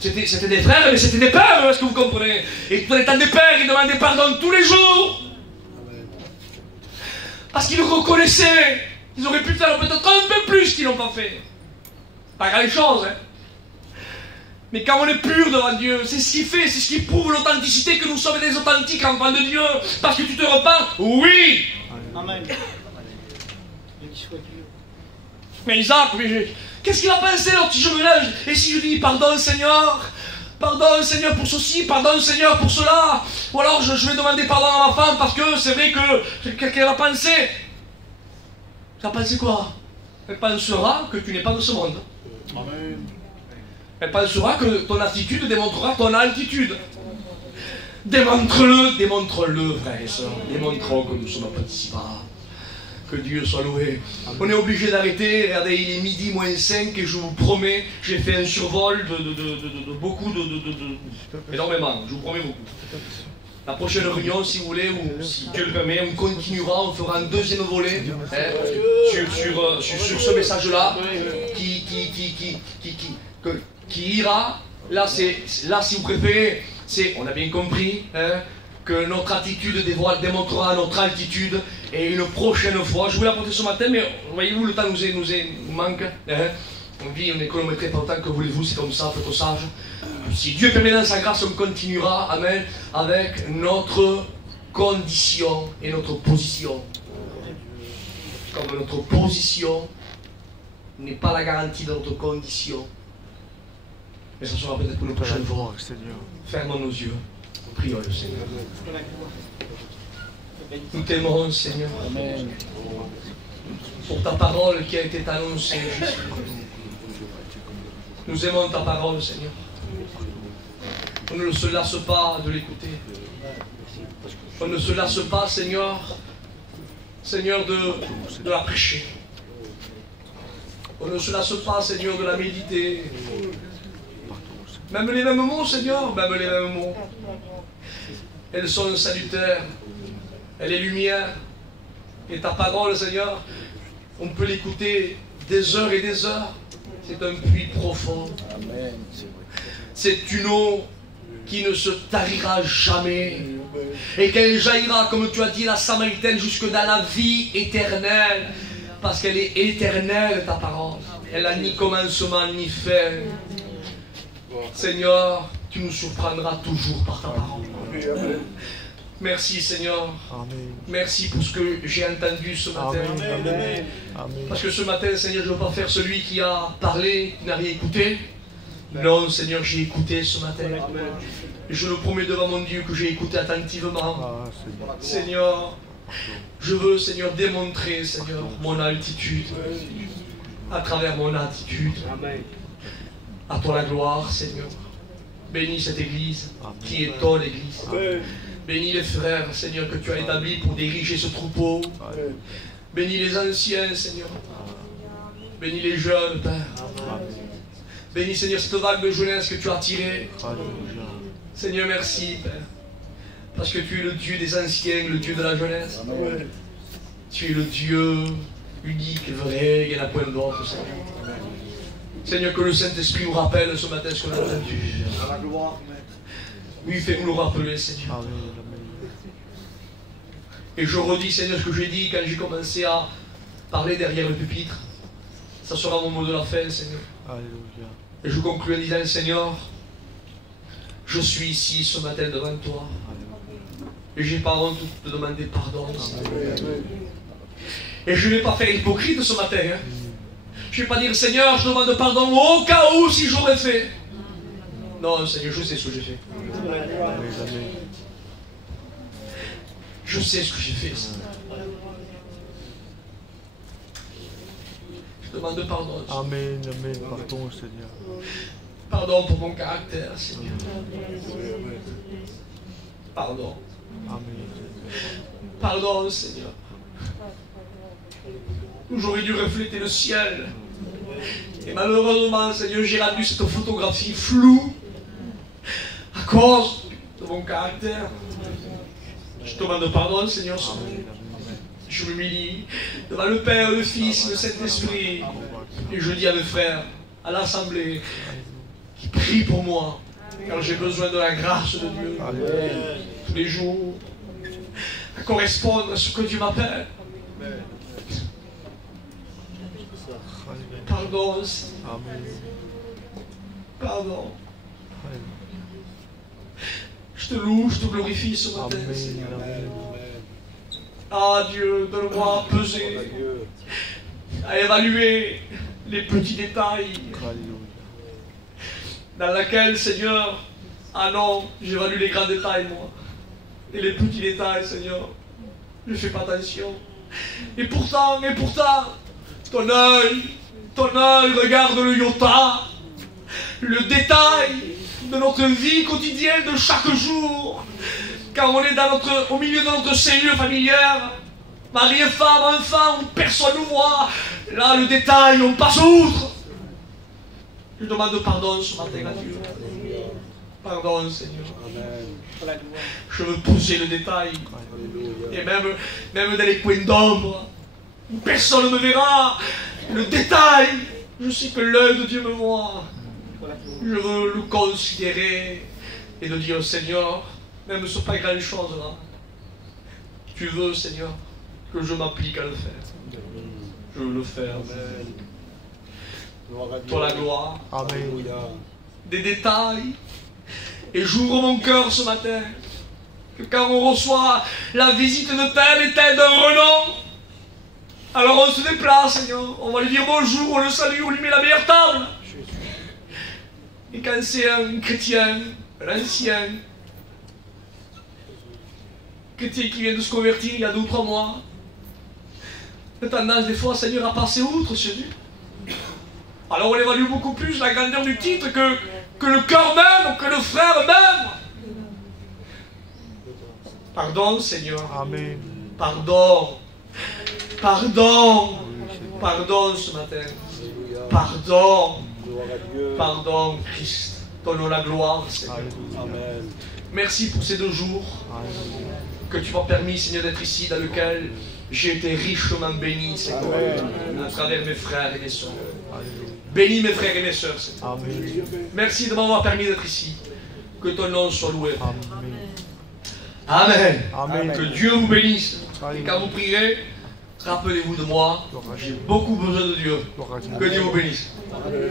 c'était des frères, mais c'était des pères, est-ce que vous comprenez? Et tout étant des pères, ils demandaient pardon tous les jours. Parce qu'ils le reconnaissaient. Ils auraient pu faire peut-être un peu plus qu'ils n'ont pas fait. Pas grand chose, hein. Mais quand on est pur devant Dieu, c'est ce qui fait, c'est ce qui prouve l'authenticité que nous sommes des authentiques enfants de Dieu. Parce que tu te repens, oui. Amen. Mais Isaac, qu'est-ce qu'il a pensé alors si je me lève? Et si je dis pardon Seigneur pour ceci, pardon Seigneur pour cela. Ou alors je vais demander pardon à ma femme parce que c'est vrai qu'elle a pensé. Elle a pensé quoi? Elle pensera que tu n'es pas de ce monde. Amen. Elle pensera que ton attitude démontrera ton altitude. Démontre-le, frères et sœurs. Démontrons que nous sommes participants. Que Dieu soit loué. On est obligé d'arrêter. Regardez, il est midi moins 5 et je vous promets, j'ai fait un survol de beaucoup énormément. Je vous promets beaucoup. La prochaine réunion, si vous voulez, ou si Dieu le permet, on continuera, on fera un deuxième volet sur ce message-là qui ira. Là, si vous préférez, on a bien compris que notre attitude démontrera notre altitude. Et une prochaine fois, je voulais apporter ce matin, mais voyez-vous, le temps nous manque. On vit, on est chronométré par le temps, que voulez-vous, c'est comme ça, faites sage. Si Dieu permet dans sa grâce, on continuera, amen, avec notre condition et notre position. Comme notre position n'est pas la garantie de notre condition. Mais ça sera peut-être pour une prochaine fois. Fermons nos yeux. Prions le Seigneur. Nous t'aimerons, Seigneur. Amen. Pour ta parole qui a été annoncée jusqu'à nous aimons ta parole, Seigneur. On ne se lasse pas de l'écouter. On ne se lasse pas, Seigneur, de la prêcher. On ne se lasse pas, Seigneur, de la méditer. Même les mêmes mots, Seigneur, même les mêmes mots. Elles sont salutaires. Elle est lumière. Et ta parole, Seigneur, on peut l'écouter des heures et des heures. C'est un puits profond. C'est une eau qui ne se tarira jamais. Et qu'elle jaillira, comme tu as dit, la Samaritaine, jusque dans la vie éternelle. Parce qu'elle est éternelle, ta parole. Elle n'a ni commencement ni fin. Seigneur, tu nous surprendras toujours par ta parole. Merci Seigneur. Amen. Merci pour ce que j'ai entendu ce matin. Amen. Parce que ce matin, Seigneur, je ne veux pas faire celui qui a parlé, qui n'a rien écouté. Non, Seigneur, j'ai écouté ce matin. Amen. Et je le promets devant mon Dieu que j'ai écouté attentivement. Seigneur, je veux, Seigneur, démontrer, Seigneur, mon altitude. À travers mon attitude. À toi la gloire, Seigneur. Bénis cette église, qui est ton église. Bénis les frères, Seigneur, que tu as établis pour diriger ce troupeau. Bénis les anciens, Seigneur. Bénis les jeunes, Père. Bénis, Seigneur, cette vague de jeunesse que tu as tirée. Seigneur, merci, Père. Parce que tu es le Dieu des anciens, le Dieu de la jeunesse. Tu es le Dieu unique, vrai, il n'y en a point d'autre, Seigneur. Seigneur, que le Saint-Esprit nous rappelle ce matin ce qu'on a entendu. Oui, fais-nous le rappeler, Seigneur. Et je redis, Seigneur, ce que j'ai dit quand j'ai commencé à parler derrière le pupitre. Ça sera mon mot de la fin, Seigneur. Et je conclue en disant, Seigneur, je suis ici ce matin devant toi. Et j'ai pas honte de te demander pardon, Seigneur. Et je ne vais pas faire hypocrite ce matin. Hein. Je ne vais pas dire, Seigneur, je demande pardon au cas où si j'aurais fait. Non, Seigneur, je sais ce que j'ai fait. Je sais ce que j'ai fait, Seigneur. Je demande pardon, Seigneur. Amen, amen, pardon, Seigneur. Pardon pour mon caractère, Seigneur. Pardon. Amen. Pardon, Seigneur. J'aurais dû refléter le ciel. Et malheureusement, Seigneur, j'ai rendu cette photographie floue à cause de mon caractère. Je te demande pardon, Seigneur. Je m'humilie devant le Père, le Fils, le Saint-Esprit. Et je dis à mes frères, à l'Assemblée, qui prient pour moi, car j'ai besoin de la grâce de Dieu tous les jours, à correspondre à ce que Dieu m'appelle. Pardon, pardon. Je te loue, je te glorifie ce matin. Ah Dieu, donne-moi à peser, à évaluer les petits détails dans lesquels, Seigneur, ah non, j'évalue les grands détails, moi. Et les petits détails, Seigneur, je ne fais pas attention. Et pourtant, ton œil regarde le iota, le détail de notre vie quotidienne de chaque jour. Quand on est au milieu de notre cellule familière, mari et femme, enfant, où personne ne voit, là le détail, on passe outre. Je demande pardon ce matin à Dieu. Pardon, Seigneur. Je veux pousser le détail. Et même dans les coins d'ombre, où personne ne me verra, le détail, je sais que l'œil de Dieu me voit. Je veux le considérer et de dire, Seigneur, même sur pas grand chose là, tu veux, Seigneur, que je m'applique à le faire. Je veux le faire. Toi la gloire. Amen. Des détails. Et j'ouvre mon cœur ce matin. Que quand on reçoit la visite de tel et tel d'un renom, alors on se déplace, Seigneur. On va lui dire bonjour, on le salue, on lui met la meilleure table. Et quand c'est un chrétien, un ancien, chrétien qui vient de se convertir il y a 2 ou 3 mois, on a tendance des fois, Seigneur, à passer outre chez lui. Alors on évalue beaucoup plus la grandeur du titre que le cœur même, que le frère même. Pardon, Seigneur. Amen. Pardon. Pardon. Pardon ce matin. Pardon. Pardon, Christ. Donne-nous la gloire, Seigneur. Amen. Merci pour ces 2 jours que tu m'as permis, Seigneur, d'être ici, dans lequel j'ai été richement béni, Seigneur, à travers mes frères et mes soeurs. Bénis mes frères et mes soeurs, Seigneur. Amen. Merci de m'avoir permis d'être ici. Que ton nom soit loué. Amen. Amen. Amen. Que Dieu vous bénisse. Et quand vous prierez, rappelez-vous de moi. J'ai beaucoup besoin de Dieu. Que Dieu vous bénisse. Amen.